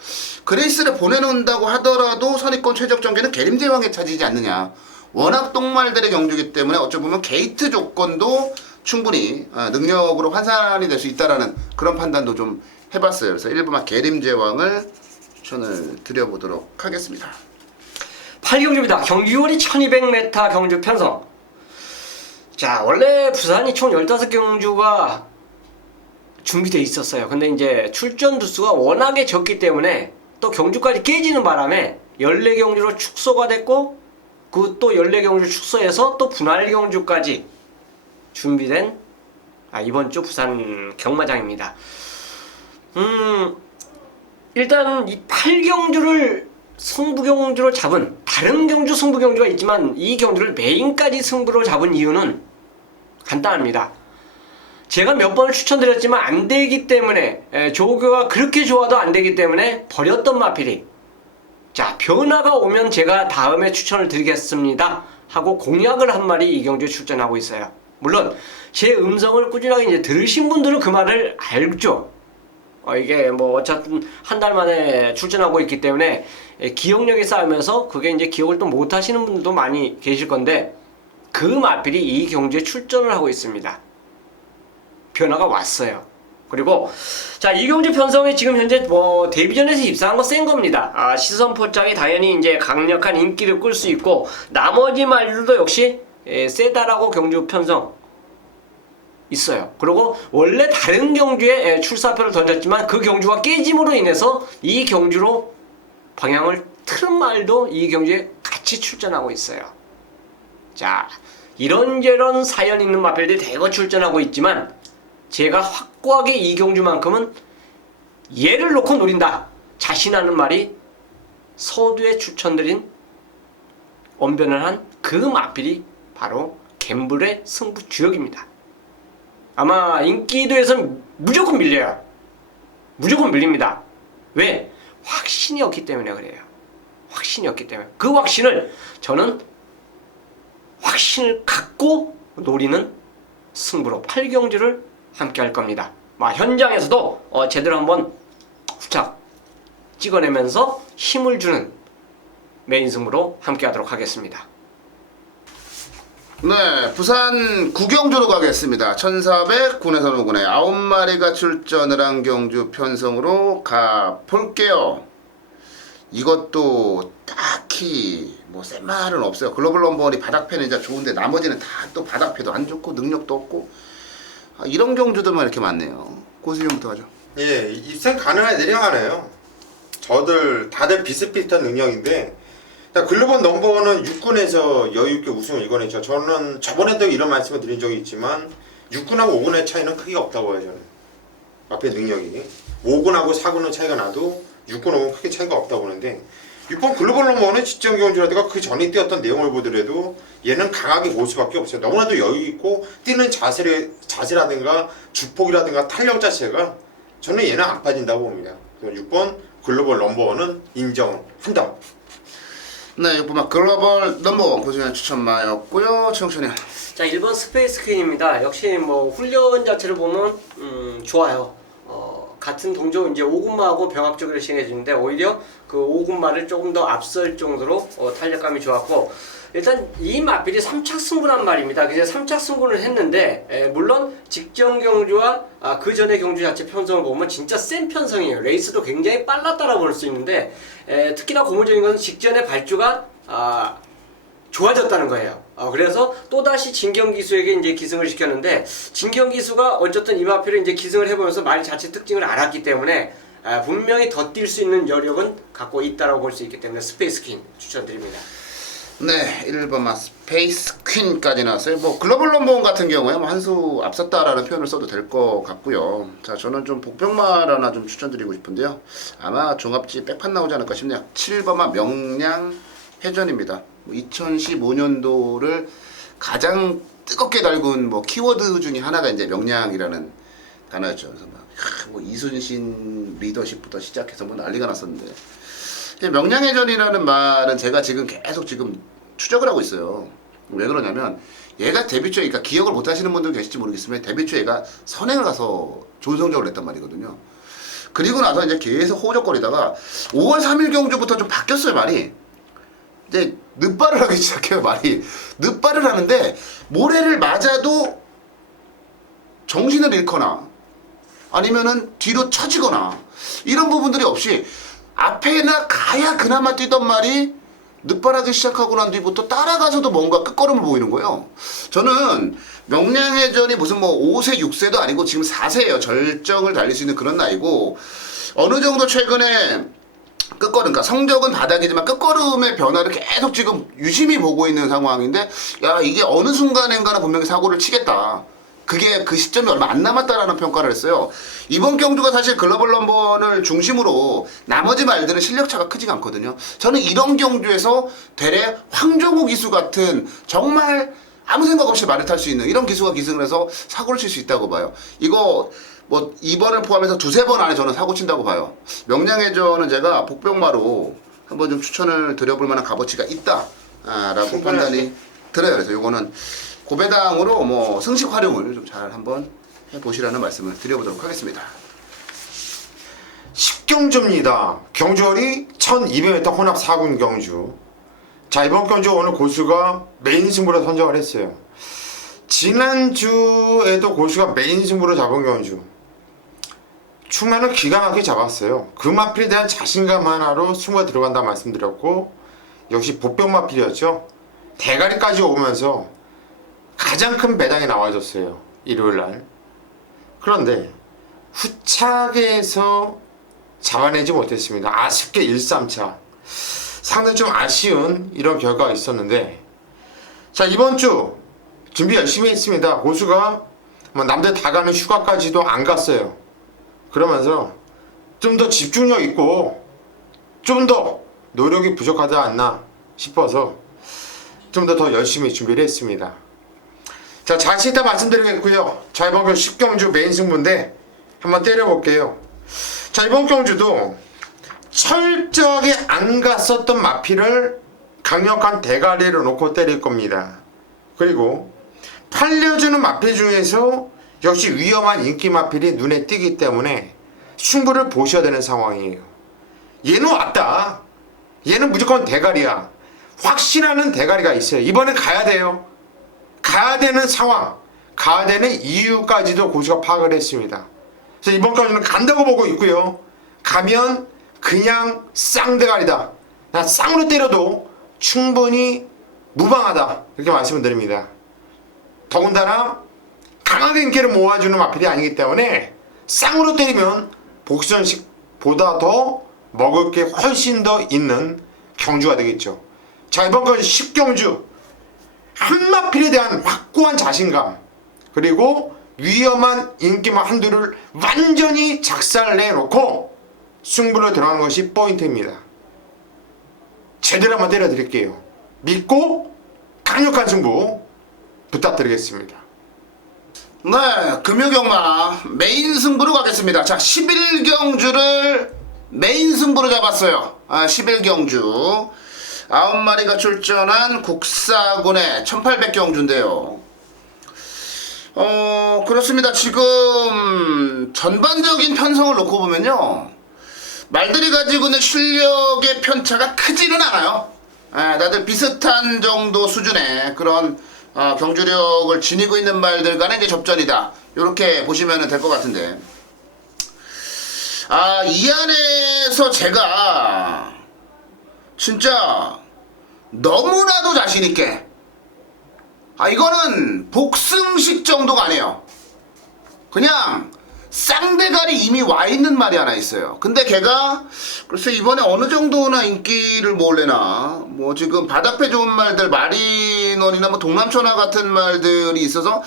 그레이스를 보내놓는다고 하더라도 선의권 최적 전개는 계림제왕에 차지지 않느냐. 워낙 똥말들의 경주이기 때문에 어찌 보면 게이트 조건도 충분히 능력으로 환산이 될 수 있다라는 그런 판단도 좀 해봤어요. 그래서 1번만 계림제왕을 추천을 드려보도록 하겠습니다. 8경주입니다. 경주거리 1200m 경주 편성. 자, 원래 부산이 총 15경주가 준비되어 있었어요. 근데 이제 출전 두수가 워낙에 적기 때문에 또 경주까지 깨지는 바람에 14경주로 축소가 됐고 그 또 14경주 축소해서 또 분할 경주까지 준비된 이번 주 부산 경마장입니다. 일단 이 8경주를 승부경주로 잡은 다른 경주 승부경주가 있지만 이 경주를 메인까지 승부로 잡은 이유는 간단합니다. 제가 몇 번을 추천드렸지만 안 되기 때문에 조교가 그렇게 좋아도 안 되기 때문에 버렸던 마필이 자 변화가 오면 제가 다음에 추천을 드리겠습니다 하고 공약을 한 말이 이 경주에 출전하고 있어요. 물론 제 음성을 꾸준하게 이제 들으신 분들은 그 말을 알죠. 이게 뭐 어쨌든 한 달 만에 출전하고 있기 때문에 기억력이 쌓이면서 그게 이제 기억을 또 못 하시는 분들도 많이 계실 건데 그 마필이 이 경주에 출전을 하고 있습니다. 변화가 왔어요. 그리고 자, 이경주 편성이 지금 현재 뭐 데뷔전에서 입상한 거 센 겁니다. 시선 포착이 당연히 이제 강력한 인기를 끌 수 있고 나머지 말들도 역시 세다라고 경주 편성 있어요. 그리고 원래 다른 경주에 출사표를 던졌지만 그 경주가 깨짐으로 인해서 이 경주로 방향을 틀은 말도 이 경주에 같이 출전하고 있어요. 자, 이런저런 사연 있는 마필들이 대거 출전하고 있지만 제가 확고하게 이 경주만큼은 얘를 놓고 노린다 자신하는 말이 서두에 추천드린 언변을 한 그 마필이 바로 갬블의 승부 주역입니다. 아마 인기도에서는 무조건 밀려요. 무조건 밀립니다. 왜? 확신이 없기 때문에 그래요. 확신이 없기 때문에. 그 확신을 저는 확신을 갖고 노리는 승부로 8경주를 함께 할 겁니다. 현장에서도 제대로 한번 후착 찍어내면서 힘을 주는 메인 승부로 함께 하도록 하겠습니다. 네, 부산 구경주로 가겠습니다. 1400 군에서 오군에 9마리가 출전을 한 경주 편성으로 가볼게요. 이것도 딱히 뭐 센 말은 없어요. 글로벌 넘버원이 바닥패는 진짜 좋은데 나머지는 다 또 바닥패도 안 좋고 능력도 없고 이런 경주들만 이렇게 많네요. 고수형부터 하죠. 예, 입생 가능한 애들이 많아요. 저들 다들 비슷비슷한 능력인데 글로벌 넘버원은 6군에서 여유있게 우승을 이겨냈죠. 저는 저번에도 이런 말씀을 드린 적이 있지만 6군하고 5군의 차이는 크게 없다고 해요. 저는 앞에 능력이 5군하고 4군은 차이가 나도 6군, 5군 크게 차이가 없다고 보는데 6번 글로벌 넘버원은 직전 경주라든가 그 전에 뛰었던 내용을 보더라도 얘는 강하게 볼 수밖에 없어요. 너무나도 여유있고 뛰는 자세라든가 주폭이라든가 탄력 자체가 저는 얘는 안 빠진다고 봅니다. 6번 글로벌 넘버원은 인정한다. 네, 6번 글로벌 넘버원 고수형 추천마였고요. 최영천이요. 자, 1번 스페이스 퀸입니다. 역시 뭐 훈련 자체를 보면 좋아요. 같은 동조 이제 5군마하고 병합적으로 시행해주는데 오히려 그 5군마를 조금 더 앞설 정도로 탄력감이 좋았고 일단 이 마필이 3착 승부란 말입니다. 그래서 3착 승부를 했는데 물론 직전 경주와 그 전의 경주 자체 편성을 보면 진짜 센 편성이에요. 레이스도 굉장히 빨랐다라고 볼 수 있는데 특히나 고무적인 것은 직전의 발주가 좋아졌다는 거예요. 그래서 또다시 진경기수에게 이제 기승을 시켰는데 진경기수가 어쨌든 이 마필을 이제 기승을 해보면서 말 자체 특징을 알았기 때문에 분명히 더 뛸 수 있는 여력은 갖고 있다라고 볼 수 있기 때문에 스페이스 퀸 추천드립니다. 네, 1번 스페이스 퀸까지 나왔어요. 뭐 글로벌 넘버원 같은 경우에 한 수 앞섰다라는 표현을 써도 될 것 같고요. 자, 저는 좀 복병말 하나 좀 추천드리고 싶은데요. 아마 종합지 백판 나오지 않을까 싶네요. 7번 명량 회전입니다. 2015년도를 가장 뜨겁게 달군 뭐 키워드 중에 하나가 이제 명량이라는 단어였죠. 그래서 뭐 이순신 리더십부터 시작해서 뭐 난리가 났었는데 명량해전이라는 말은 제가 지금 계속 지금 추적을 하고 있어요. 왜 그러냐면 얘가 데뷔 초에 그러니까 기억을 못 하시는 분들 계실지 모르겠지만 데뷔 초에 얘가 선행을 가서 좋은 성적을 냈단 말이거든요. 그리고 나서 이제 계속 호적거리다가 5월 3일 경주부터 좀 바뀌었어요, 말이. 이제 늦발을 하기 시작해요, 말이. 늦발을 하는데 모래를 맞아도 정신을 잃거나 아니면은 뒤로 처지거나 이런 부분들이 없이 앞에나 가야 그나마 뛰던 말이 늦발하기 시작하고 난 뒤부터 따라가서도 뭔가 끝걸음을 보이는 거예요. 저는 명량해전이 무슨 뭐 5세, 6세도 아니고 지금 4세예요. 절정을 달릴 수 있는 그런 나이고 어느 정도 최근에 끝걸음, 그러니까 성적은 바닥이지만 끝걸음의 변화를 계속 지금 유심히 보고 있는 상황인데 야, 이게 어느 순간인가는 분명히 사고를 치겠다. 그게 그 시점이 얼마 안 남았다라는 평가를 했어요. 이번 경주가 사실 글로벌 넘버원을 중심으로 나머지 말들은 실력차가 크지가 않거든요. 저는 이런 경주에서 대래 황정우 기수 같은 정말 아무 생각 없이 말을 탈 수 있는 이런 기수가 기승을 해서 사고를 칠 수 있다고 봐요. 이거 뭐 2번을 포함해서 2-3번 안에 저는 사고 친다고 봐요. 명량해전은 제가 복병마로 한번 좀 추천을 드려볼 만한 값어치가 있다라고 판단이 들어요. 그래서 요거는 고배당으로 뭐 승식 활용을 좀 잘 한번 해보시라는 말씀을 드려보도록 하겠습니다. 10경주입니다. 경주월이 1200m 혼합 4군 경주. 자, 이번 경주 오늘 고수가 메인 승부로 선정을 했어요. 지난주에도 고수가 메인 승부로 잡은 경주. 충만을 기가 막히게 잡았어요. 그 마필에 대한 자신감 하나로 승부가 들어간다 말씀드렸고, 역시 보병 마필이었죠. 대가리까지 오면서 가장 큰 배당이 나와줬어요. 일요일날. 그런데 후착에서 잡아내지 못했습니다. 아쉽게 1-3차. 상당히 좀 아쉬운 이런 결과가 있었는데, 자, 이번 주 준비 열심히 했습니다. 고수가 뭐 남들 다 가는 휴가까지도 안 갔어요. 그러면서 좀 더 집중력 있고 좀 더 노력이 부족하지 않나 싶어서 좀 더 열심히 준비를 했습니다. 자, 자세히 다 말씀드리겠고요. 자, 이번 주 10경주 메인 승부인데 한번 때려볼게요. 자, 이번 경주도 철저하게 안 갔었던 마피를 강력한 대가리를 놓고 때릴 겁니다. 그리고 팔려주는 마필 중에서 역시 위험한 인기 마필이 눈에 띄기 때문에 승부를 보셔야 되는 상황이에요. 얘는 왔다. 얘는 무조건 대가리야. 확신하는 대가리가 있어요. 이번엔 가야 돼요. 가야 되는 상황, 가야 되는 이유까지도 고수가 파악을 했습니다. 그래서 이번까지는 간다고 보고 있고요. 가면 그냥 쌍대가리다. 나 쌍으로 때려도 충분히 무방하다. 이렇게 말씀을 드립니다. 더군다나 강하게 인기를 모아주는 마필이 아니기 때문에 쌍으로 때리면 복선식보다 더 먹을 게 훨씬 더 있는 경주가 되겠죠. 자, 이번 건 10경주 한 마필에 대한 확고한 자신감, 그리고 위험한 인기만 한두를 완전히 작살내놓고 승부를 들어가는 것이 포인트입니다. 제대로 한번 때려드릴게요. 믿고 강력한 승부 부탁드리겠습니다. 네, 금요경마 메인 승부로 가겠습니다. 자, 11경주를 메인 승부로 잡았어요. 11경주 9마리가 출전한 국사군의 1800경주인데요. 그렇습니다. 지금 전반적인 편성을 놓고 보면요, 말들이 가지고 있는 실력의 편차가 크지는 않아요. 다들 비슷한 정도 수준의 그런 경주력을 지니고 있는 말들 간의 이제 접전이다. 이렇게 보시면 될 것 같은데, 이 안에서 제가 진짜 너무나도 자신있게, 이거는 복승식 정도가 아니에요. 그냥 쌍대갈이 이미 와있는 말이 하나 있어요. 근데 걔가 글쎄 이번에 어느 정도나 인기를 모을래나, 뭐 지금 바닥배 좋은 말들, 마리논이나 뭐 동남천하 같은 말들이 있어서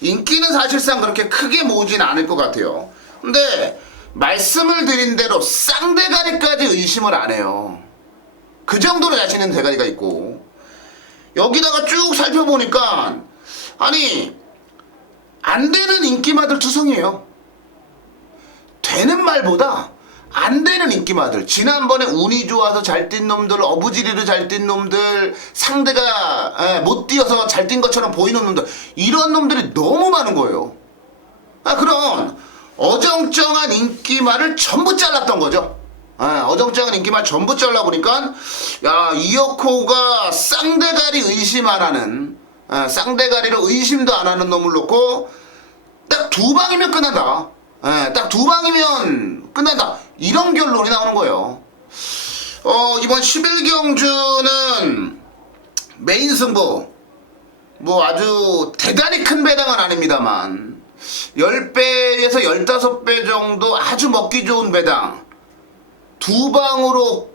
인기는 사실상 그렇게 크게 모으진 않을 것 같아요. 근데 말씀을 드린 대로 쌍대가리까지 의심을 안 해요. 그 정도로 자신 있는 대가리가 있고, 여기다가 쭉 살펴보니까 아니 안 되는 인기마들 투성이에요. 되는 말보다 안 되는 인기마들, 지난번에 운이 좋아서 잘 뛴 놈들, 어부지리로 잘 뛴 놈들, 상대가 못 뛰어서 잘 뛴 것처럼 보이는 놈들, 이런 놈들이 너무 많은 거예요. 그런 어정쩡한 인기말을 전부 잘랐던 거죠. 어정쩡한 인기말 전부 잘라보니까, 야, 이어코가 쌍대가리 의심 안 하는, 쌍대가리를 의심도 안 하는 놈을 놓고 딱 두 방이면 끝난다. 딱 두 방이면 끝난다. 이런 결론이 나오는 거예요. 이번 11경주는 메인 승부, 뭐 아주 대단히 큰 배당은 아닙니다만 10배에서 15배 정도 아주 먹기 좋은 배당, 두 방으로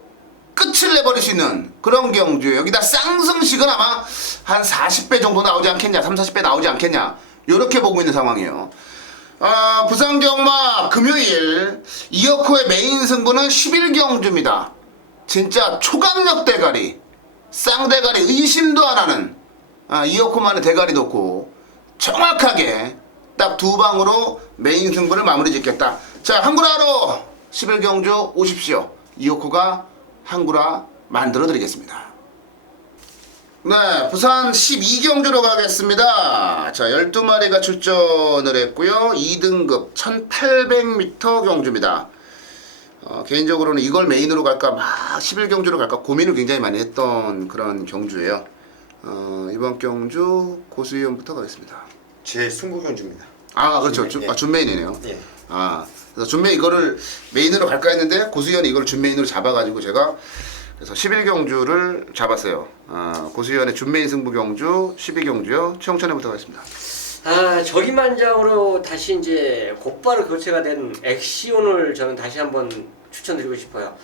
끝을 내버릴 수 있는 그런 경주예요. 여기다 쌍승식은 아마 한 40배 정도 나오지 않겠냐, 30-40배 나오지 않겠냐, 요렇게 보고 있는 상황이에요. 부산경마 금요일 이어코의 메인 승부는 11경주입니다. 진짜 초강력 대가리, 쌍대가리 의심도 안 하는 이어코만의 대가리 놓고 정확하게 딱 두 방으로 메인 승부를 마무리 짓겠다. 자, 한구라로 11경주 오십시오. 이어코가 한구라 만들어 드리겠습니다. 네, 부산 12경주로 가겠습니다. 자, 12마리가 출전을 했고요. 2등급 1800m 경주입니다. 개인적으로는 이걸 메인으로 갈까, 막 11경주로 갈까 고민을 굉장히 많이 했던 그런 경주예요. 이번 경주 고수위원부터 가겠습니다. 제 승부 경주입니다. 아 그렇죠. 예. 준메인이네요. 예. 아 그래서 준메인 이거를 메인으로 갈까 했는데 고수현이 이걸 준메인으로 잡아가지고 제가 그래서 11경주를 잡았어요. 고수현의 준메인 승부 경주 12경주요. 최홍천에부터 가겠습니다. 저기만장으로 다시 이제 곧바로 교체가 된 엑시온을 저는 다시 한번 추천드리고 싶어요.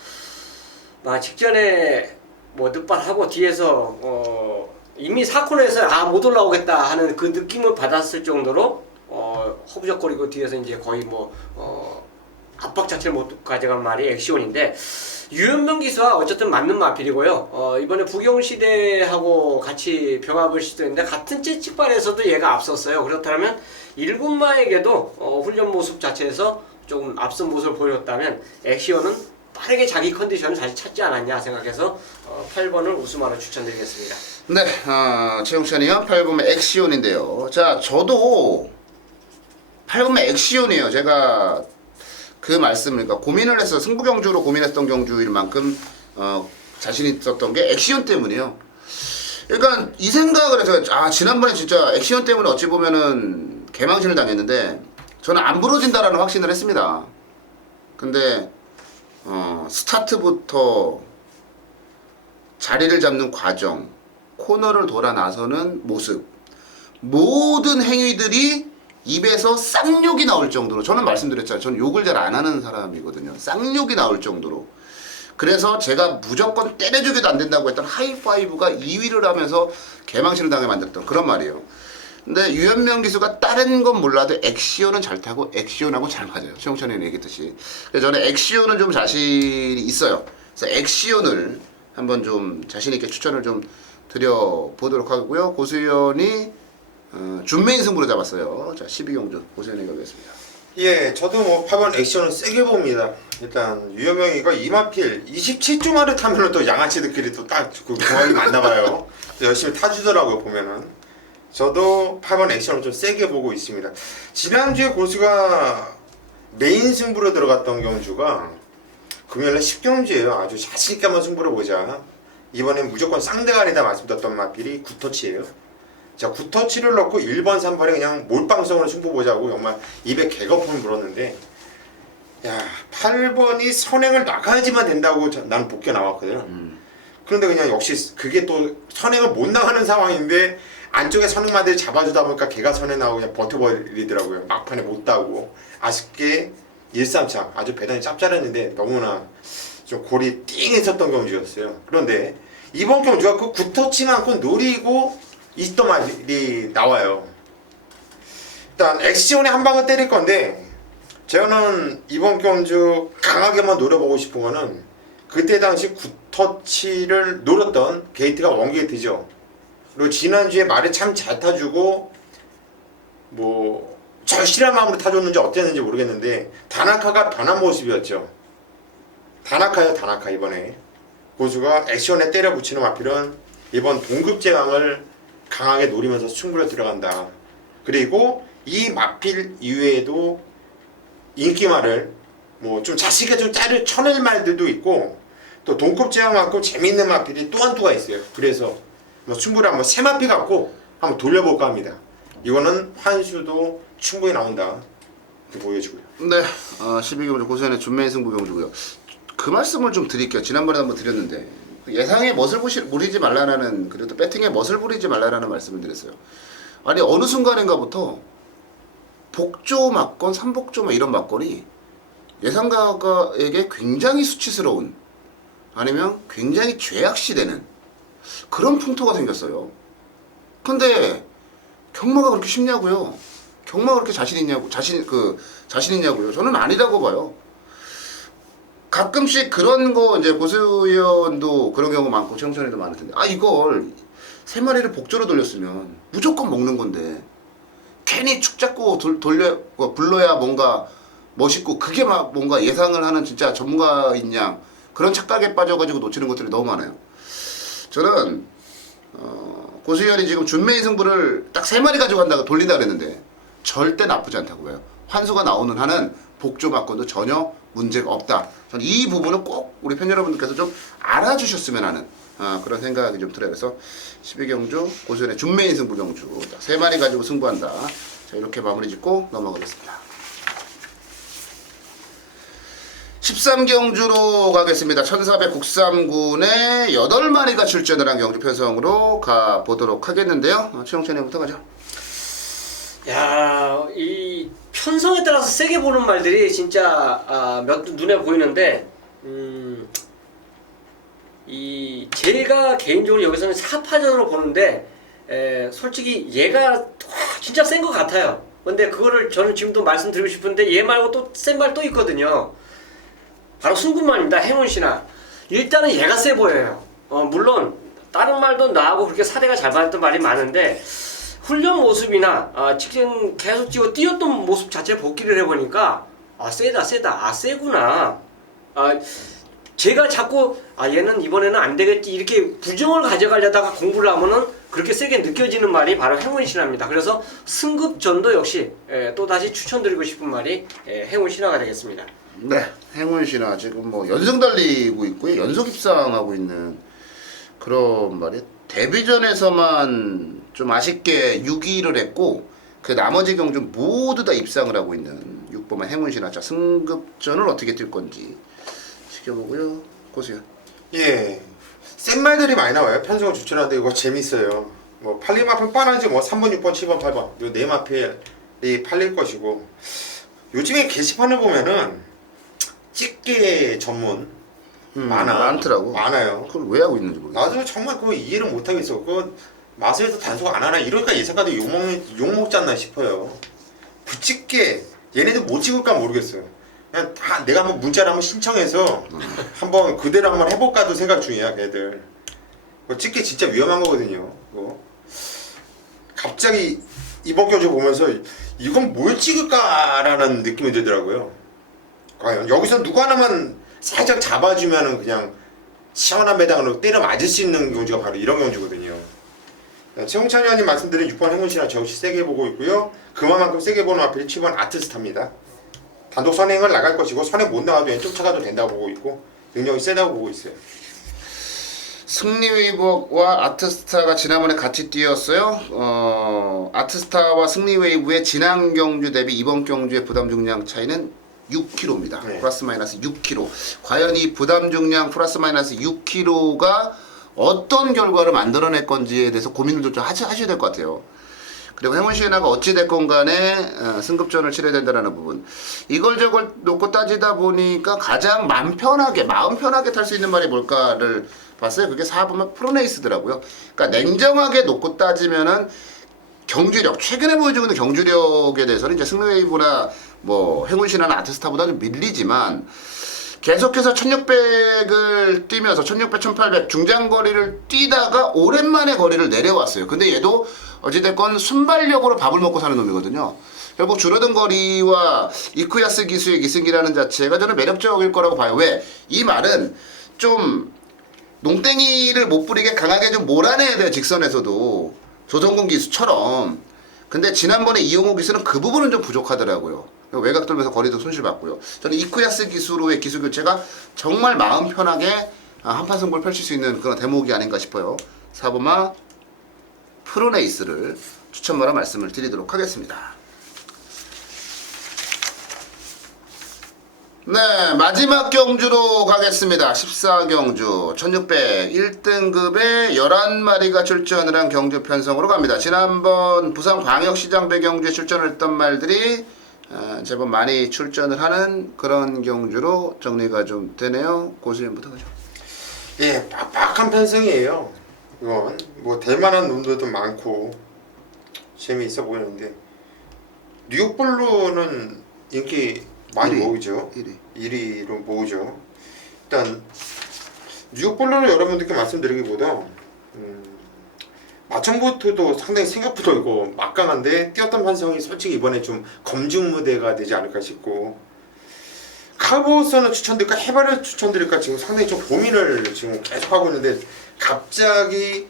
직전에 뭐 늑발하고 뒤에서 이미 4코너에서 못 올라오겠다 하는 그 느낌을 받았을 정도로 허부적거리고 뒤에서 이제 거의 압박 자체를 못 가져간 말이 엑시온인데 유연병 기수와 어쨌든 맞는 마필이고요. 이번에 부경시대하고 같이 병합을 시도했는데 같은 찌찍발에서도 얘가 앞섰어요. 그렇다면 일군마에게도 훈련 모습 자체에서 조금 앞선 모습을 보였다면 엑시온은 빠르게 자기 컨디션을 다시 찾지 않았냐 생각해서 8번을 우승하러 추천드리겠습니다. 네, 최용찬이요. 8번의 엑시온인데요. 자, 저도 8번의 엑시온이에요. 제가 그 말씀을 그러니까 고민을 해서 승부 경주로 고민했던 경주일 만큼 자신 있었던 게 엑시온 때문이에요. 그러니까 이 생각을 해서 지난번에 진짜 엑시온 때문에 어찌 보면은 개망신을 당했는데 저는 안 부러진다라는 확신을 했습니다. 근데 스타트부터 자리를 잡는 과정, 코너를 돌아 나서는 모습, 모든 행위들이 입에서 쌍욕이 나올 정도로 저는 말씀드렸잖아요. 저는 욕을 잘 안 하는 사람이거든요. 쌍욕이 나올 정도로. 그래서 제가 무조건 때려주기도 안 된다고 했던 하이파이브가 2위를 하면서 개망신을 당해 만들었던 그런 말이에요. 근데 유연명 기수가 다른 건 몰라도 엑시온은 잘 타고 엑시온하고 잘 맞아요. 최홍천이 얘기했듯이. 그래서 저는 엑시온은 좀 자신이 있어요. 그래서 엑시온을 한번 좀 자신 있게 추천을 좀 드려보도록 하고요. 고수현이 준메인 승부로 잡았어요. 자, 12경주 고수현이 가겠습니다. 예, 저도 뭐 8번 액션을 세게 봅니다. 일단 유여명이가 이마필 27주 만에 타면은 또 양아치들끼리 또 딱 그 공학이 맞나봐요. 열심히 타주더라고요 보면은. 저도 8번 액션을 좀 세게 보고 있습니다. 지난주에 고수가 메인 승부로 들어갔던 경주가 금요일날 10경주예요. 아주 자신있게 한번 승부를 보자. 이번엔 무조건 쌍대가리다 말씀드렸던 마필이 굿터치예요. 자, 굿터치를 넣고 1번, 3번에 그냥 몰빵성으로 승부 보자고 정말 입에 개거품을 물었는데, 야, 8번이 선행을 나가야지만 된다고 나는 복귀 나왔거든요. 그런데 그냥 역시 그게 또 선행을 못 나가는 상황인데 안쪽에 선행마들이 잡아주다 보니까 걔가 선행 나오고 그냥 버텨버리더라고요. 막판에 못 따고 아쉽게 1-3차 아주 배당이 짭짤했는데 너무나 좀 골이 띵했었던 경주였어요. 그런데 이번 경주가 그 굿터치만큼 노리고 있던 말이 나와요. 일단 엑시온에 한 방을 때릴 건데 저는 이번 경주 강하게만 노려보고 싶은 거는 그때 당시 굿터치를 노렸던 게이트가 원게이트죠. 그리고 지난주에 말을 참 잘 타주고 뭐 절실한 마음으로 타줬는지 어땠는지 모르겠는데 다나카가 변한 모습이었죠. 다나카요, 다나카. 이번에 고수가 액션에 때려 붙이는 마필은 이번 동급제왕을 강하게 노리면서 승부에 들어간다. 그리고 이 마필 이외에도 인기말을 뭐 좀 자식에 좀 짜를 쳐낼 말들도 있고 또 동급제왕만큼 재밌는 마필이 또 한두가 있어요. 그래서 뭐 승부를 한번 새 마필 갖고 한번 돌려볼까 합니다. 이거는 환수도 충분히 나온다. 이렇게 보여주고요. 네, 12경주 고수현의 준메인 승부 경주고요. 그 말씀을 좀 드릴게요. 지난번에 한번 드렸는데 예상에 멋을 부리지 말라라는 그래도 배팅에 멋을 부리지 말라라는 말씀을 드렸어요. 아니 어느 순간인가부터 복조 막건, 삼복조 막 이런 막건이 예상가에게 굉장히 수치스러운 아니면 굉장히 죄악시되는 그런 풍토가 생겼어요. 근데 경마가 그렇게 쉽냐고요? 경마가 그렇게 자신 있냐고요? 저는 아니라고 봐요. 가끔씩 그런 거 이제 고수위원도 그런 경우 많고 최영천에도 많을 텐데 이걸 세 마리를 복조로 돌렸으면 무조건 먹는 건데 괜히 축 잡고 불러야 뭔가 멋있고 그게 막 뭔가 예상을 하는 진짜 전문가인 양 그런 착각에 빠져가지고 놓치는 것들이 너무 많아요. 저는 고수위원이 지금 준메인 승부를 딱 세 마리 가지고 간다고 돌린다 그랬는데 절대 나쁘지 않다고 봐요. 환수가 나오는 한은 복조 막건도 전혀 문제가 없다. 저는 이 부분은 꼭 우리 팬 여러분들께서 좀 알아주셨으면 하는 그런 생각이 좀 들어요. 그래서 12경주 고수현의 준메인 승부 경주 세 마리 가지고 승부한다. 자, 이렇게 마무리 짓고 넘어가겠습니다. 13경주로 가겠습니다. 1400 국삼군에 8마리가 출전을 한 경주 편성으로 가보도록 하겠는데요. 최영찬님부터 가죠. 야, 이 편성에 따라서 세게 보는 말들이 진짜 몇 눈에 보이는데, 이 제가 개인적으로 여기서는 4파전으로 보는데, 솔직히 얘가 진짜 센 것 같아요. 근데 그거를 저는 지금도 말씀드리고 싶은데 얘 말고 또 센 말 또 있거든요. 바로 순군만입니다. 행운신화. 일단은 얘가 세 보여요. 물론 다른 말도 나하고 그렇게 사대가 잘 맞았던 말이 많은데 훈련 모습이나 지금 계속 뛰었던 모습 자체 복귀를 해보니까 세다 세구나. 제가 자꾸 얘는 이번에는 안 되겠지 이렇게 부정을 가져가려다가 공부를 하면은 그렇게 세게 느껴지는 말이 바로 행운신화입니다. 그래서 승급전도 역시 또다시 추천드리고 싶은 말이 행운신화가 되겠습니다. 네, 행운신화 지금 뭐 연승 달리고 있고요. 연속 입상하고 있는 그런 말이 데뷔전에서만 좀 아쉽게 6위를 했고 그 나머지 경주 모두 다 입상을 하고 있는 6번만 행운신화. 자, 승급전을 어떻게 뛸 건지 지켜보고요. 고수요. 예, 센 말들이 많이 나와요. 편성을 추천하는데 이거 재밌어요. 뭐 팔림 앞에 뻔하지 뭐 3번, 6번, 7번, 8번 요 네 마필이 팔릴 것이고 요즘에 게시판을 보면은 집게 전문 많더라고. 많아요. 그걸 왜 하고 있는지 모르겠어. 나도 정말 그거 이해를 못하겠어. 그 마스에서 단속 안 하나 이러니까 예상가도 욕먹지 않나 싶어요. 부찍게 얘네들 못 찍을까 모르겠어요. 그냥 다 내가 한번 문자를 한번 신청해서 한번 그대로 한번 해볼까도 생각 중이야 걔들. 그거 찍게 진짜 위험한 거거든요. 그거. 갑자기 이번 경주 보면서 이건 뭘 찍을까라는 느낌이 들더라고요. 과연 여기서 누구 하나만 살짝 잡아주면은 그냥 시원한 배당으로 때려 맞을 수 있는 경주가 바로 이런 경주거든요. 최홍찬 의원님 말씀드린 6번 행운신화 저 역시 세게 보고 있고요. 그만큼 세게 보는 앞에 7번 아트스타입니다. 단독 선행을 나갈 것이고 선에 못 나가도 왼쪽 차가도 된다고 보고 있고 능력이 세다고 보고 있어요. 승리웨이브와 아트스타가 지난번에 같이 뛰었어요. 아트스타와 승리웨이브의 지난 경주 대비 이번 경주의 부담 중량 차이는 6kg입니다. 네. 플러스 마이너스 6kg. 과연 이 부담 중량 플러스 마이너스 6kg가 어떤 결과를 만들어낼 건지에 대해서 고민을 좀 하셔야 될 것 같아요. 그리고 행운신화가 어찌됐건 간에 승급전을 치러야 된다는 부분. 이걸 저걸 놓고 따지다 보니까 가장 마음 편하게 탈 수 있는 말이 뭘까를 봤어요. 그게 4번만 프로네이스더라고요. 그러니까 냉정하게 놓고 따지면은 경주력, 최근에 보여주고 있는 경주력에 대해서는 이제 승리웨이브나 뭐 행운신화나 아트스타보다 좀 밀리지만 계속해서 1600을 뛰면서 1600, 1800 중장거리를 뛰다가 오랜만에 거리를 내려왔어요. 근데 얘도 어찌됐건 순발력으로 밥을 먹고 사는 놈이거든요. 결국 줄어든 거리와 이쿠야스 기수의 기승기라는 자체가 저는 매력적일 거라고 봐요. 왜? 이 말은 좀 농땡이를 못 부리게 강하게 좀 몰아내야 돼요. 직선에서도. 조성근 기수처럼. 근데 지난번에 이용호 기수는 그 부분은 좀 부족하더라고요. 외곽 돌면서 거리도 손실받고요. 저는 이쿠야스 기수로의 기수 교체가 정말 마음 편하게 한판 승부를 펼칠 수 있는 그런 대목이 아닌가 싶어요. 4번마 프로네이스를 추천마라 말씀을 드리도록 하겠습니다. 네, 마지막 경주로 가겠습니다. 14경주 1600 1등급에 11마리가 출전을 한 경주 편성으로 갑니다. 지난번 부산광역시장 배경주에 출전을 했던 말들이 제법 많이 출전을 하는 그런 경주로 정리가 좀 되네요. 고수님부터 가죠. 예, 빡빡한 편성이에요. 이건 뭐 될만한 놈들도 많고 재미있어 보이는데 뉴욕블루는 인기 많이 1위. 모으죠. 1위. 1위로 모으죠. 일단 뉴욕블루는 여러분들께 말씀드리기보다 마천보트도 상당히 생각보다 이거 막강한데 뛰었던 판성이 솔직히 이번에 좀 검증 무대가 되지 않을까 싶고 카보스는 추천드릴까 해바를 추천드릴까 지금 상당히 좀 고민을 지금 계속하고 있는데 갑자기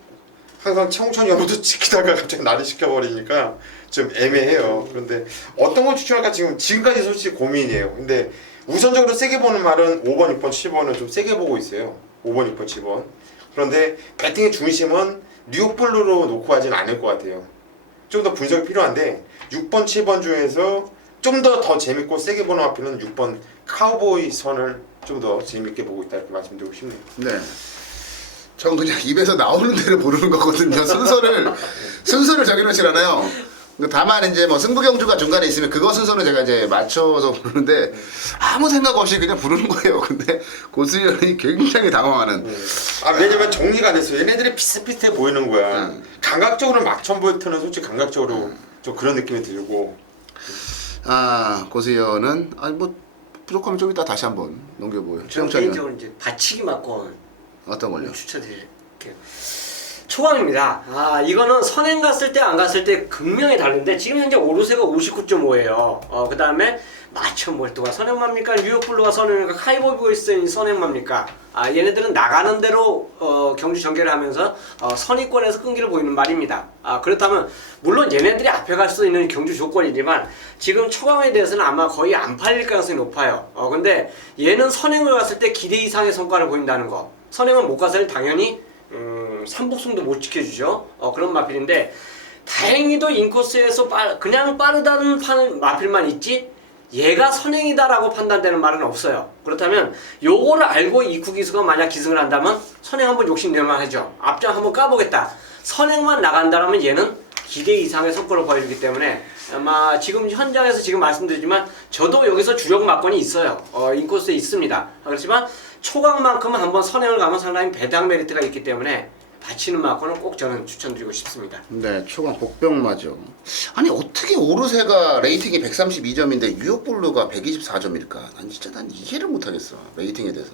항상 청천 여부도 지키다가 갑자기 나를 시켜버리니까 좀 애매해요. 그런데 어떤 걸 추천할까 지금까지 솔직히 고민이에요. 근데 우선적으로 세게 보는 말은 5번, 6번, 7번은 좀 세게 보고 있어요. 5번, 6번, 7번. 그런데 배팅의 중심은 뉴욕블루로 놓고 하진 않을 것 같아요. 좀 더 분석이 필요한데 6번, 7번 중에서 좀 더 재밌고 세게 보는 마피는 6번 카우보이 선을 좀 더 재밌게 보고 있다 이렇게 말씀드리고 싶네요. 네. 전 그냥 입에서 나오는 대로 부르는 거거든요. 순서를 정해놓질 않아요. 다만 이제 뭐 승부경주가 중간에 있으면 그거 순서는 제가 이제 맞춰서 부르는데 아무 생각 없이 그냥 부르는 거예요. 근데 고수연이 굉장히 당황하는. 왜냐면 정리가 됐어요. 얘네들이 비슷비슷해 보이는 거야. 감각적으로 막천보이트는 솔직히 감각적으로 좀 그런 느낌이 들고. 고수연은 뭐 부족하면 좀 이따 다시 한번 넘겨보여요. 저는 개인적으로 이제 받치기 맞고 어떤 걸요? 추천드릴게요. 초강입니다. 이거는 선행 갔을 때 안 갔을 때 극명히 다른데 지금 현재 오르세가 59.5예요. 그 다음에 마천몰토가 선행맘입니까? 뉴욕블루가 선행입니까? 카이보이스는 선행맘입니까? 얘네들은 나가는 대로 경주 전개를 하면서 선의권에서 끈기를 보이는 말입니다. 그렇다면 물론 얘네들이 앞에 갈 수 있는 경주 조건이지만 지금 초강에 대해서는 아마 거의 안 팔릴 가능성이 높아요. 근데 얘는 선행을 갔을 때 기대 이상의 성과를 보인다는 거. 선행은 못 가서는 당연히 삼복승도 못 지켜주죠. 그런 마필인데 다행히도 인코스에서 그냥 빠르다는 마필만 있지 얘가 선행이다라고 판단되는 말은 없어요. 그렇다면 요거를 알고 이쿠기수가 만약 기승을 한다면 선행 한번 욕심낼만 하죠. 앞장 한번 까보겠다. 선행만 나간다라면 얘는 기대 이상의 성과를 보여주기 때문에 아마 지금 현장에서 지금 말씀드리지만 저도 여기서 주력 막건이 있어요. 인코스에 있습니다. 그렇지만 초강만큼은 한번 선행을 가면 상당히 배당 메리트가 있기 때문에 받치는 마커는 꼭 저는 추천드리고 싶습니다. 네, 초강 복병마죠. 아니 어떻게 오르세가 레이팅이 132점인데 뉴욕블루가 124점일까? 난 이해를 못하겠어. 레이팅에 대해서.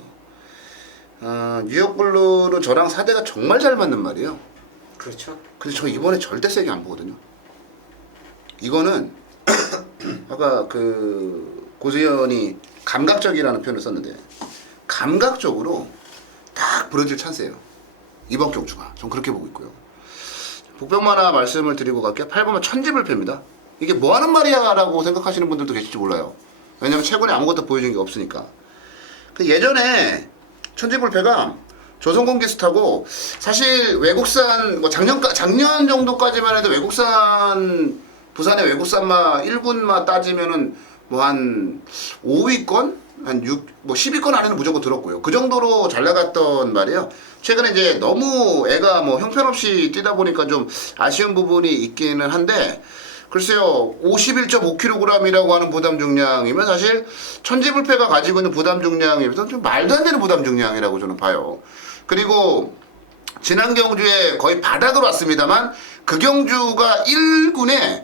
뉴욕블루는 저랑 사대가 정말 잘 맞는 말이에요. 그렇죠. 근데 저 이번에 절대 세게 안 보거든요. 이거는 아까 그 고수연이 감각적이라는 표현을 썼는데 감각적으로 딱 브라질 찬스예요. 이번 경주가. 전 그렇게 보고 있고요. 복병만화 말씀을 드리고 갈게요. 8번은 천지불패입니다. 이게 뭐 하는 말이야 라고 생각하시는 분들도 계실지 몰라요. 왜냐면 최근에 아무것도 보여준 게 없으니까. 예전에 천지불패가 조선공기스타고 사실 외국산 뭐 작년 정도까지만 해도 외국산 부산의 외국산마 1군마 따지면은 뭐 한 5위권 한 10위권 안에는 무조건 들었고요. 그 정도로 잘 나갔던 말이에요. 최근에 이제 너무 애가 뭐 형편없이 뛰다 보니까 좀 아쉬운 부분이 있기는 한데 글쎄요 51.5kg이라고 하는 부담 중량이면 사실 천지불패가 가지고 있는 부담 중량이면서 좀 말도 안 되는 부담 중량이라고 저는 봐요. 그리고 지난 경주에 거의 바닥으로 왔습니다만 그 경주가 1군에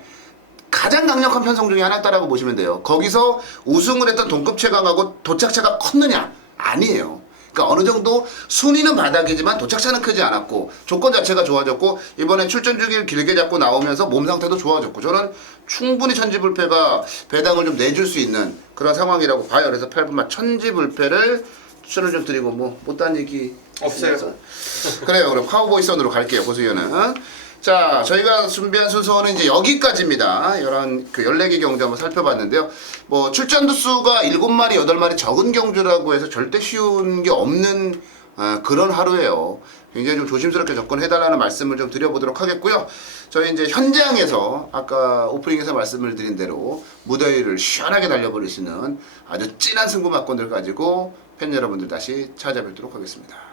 가장 강력한 편성 중에 하나였다라고 보시면 돼요. 거기서 우승을 했던 동급 최강하고 도착차가 컸느냐? 아니에요. 그러니까 어느 정도 순위는 바닥이지만 도착차는 크지 않았고 조건 자체가 좋아졌고 이번에 출전 주기를 길게 잡고 나오면서 몸 상태도 좋아졌고 저는 충분히 천지불패가 배당을 좀 내줄 수 있는 그런 상황이라고 봐요. 그래서 8번만 천지불패를 추천을 좀 드리고 뭐 못한 얘기 없어요. 그래요. 그럼 카우보이 선으로 갈게요. 고수위원은. 자, 저희가 준비한 순서는 이제 여기까지입니다. 14개 경주 한번 살펴봤는데요. 뭐, 출전 수가 7마리, 8마리 적은 경주라고 해서 절대 쉬운 게 없는 그런 하루예요. 굉장히 좀 조심스럽게 접근해달라는 말씀을 좀 드려보도록 하겠고요. 저희 이제 현장에서 아까 오프닝에서 말씀을 드린 대로 무더위를 시원하게 달려버릴 수 있는 아주 찐한 승부 막건들 가지고 팬 여러분들 다시 찾아뵙도록 하겠습니다.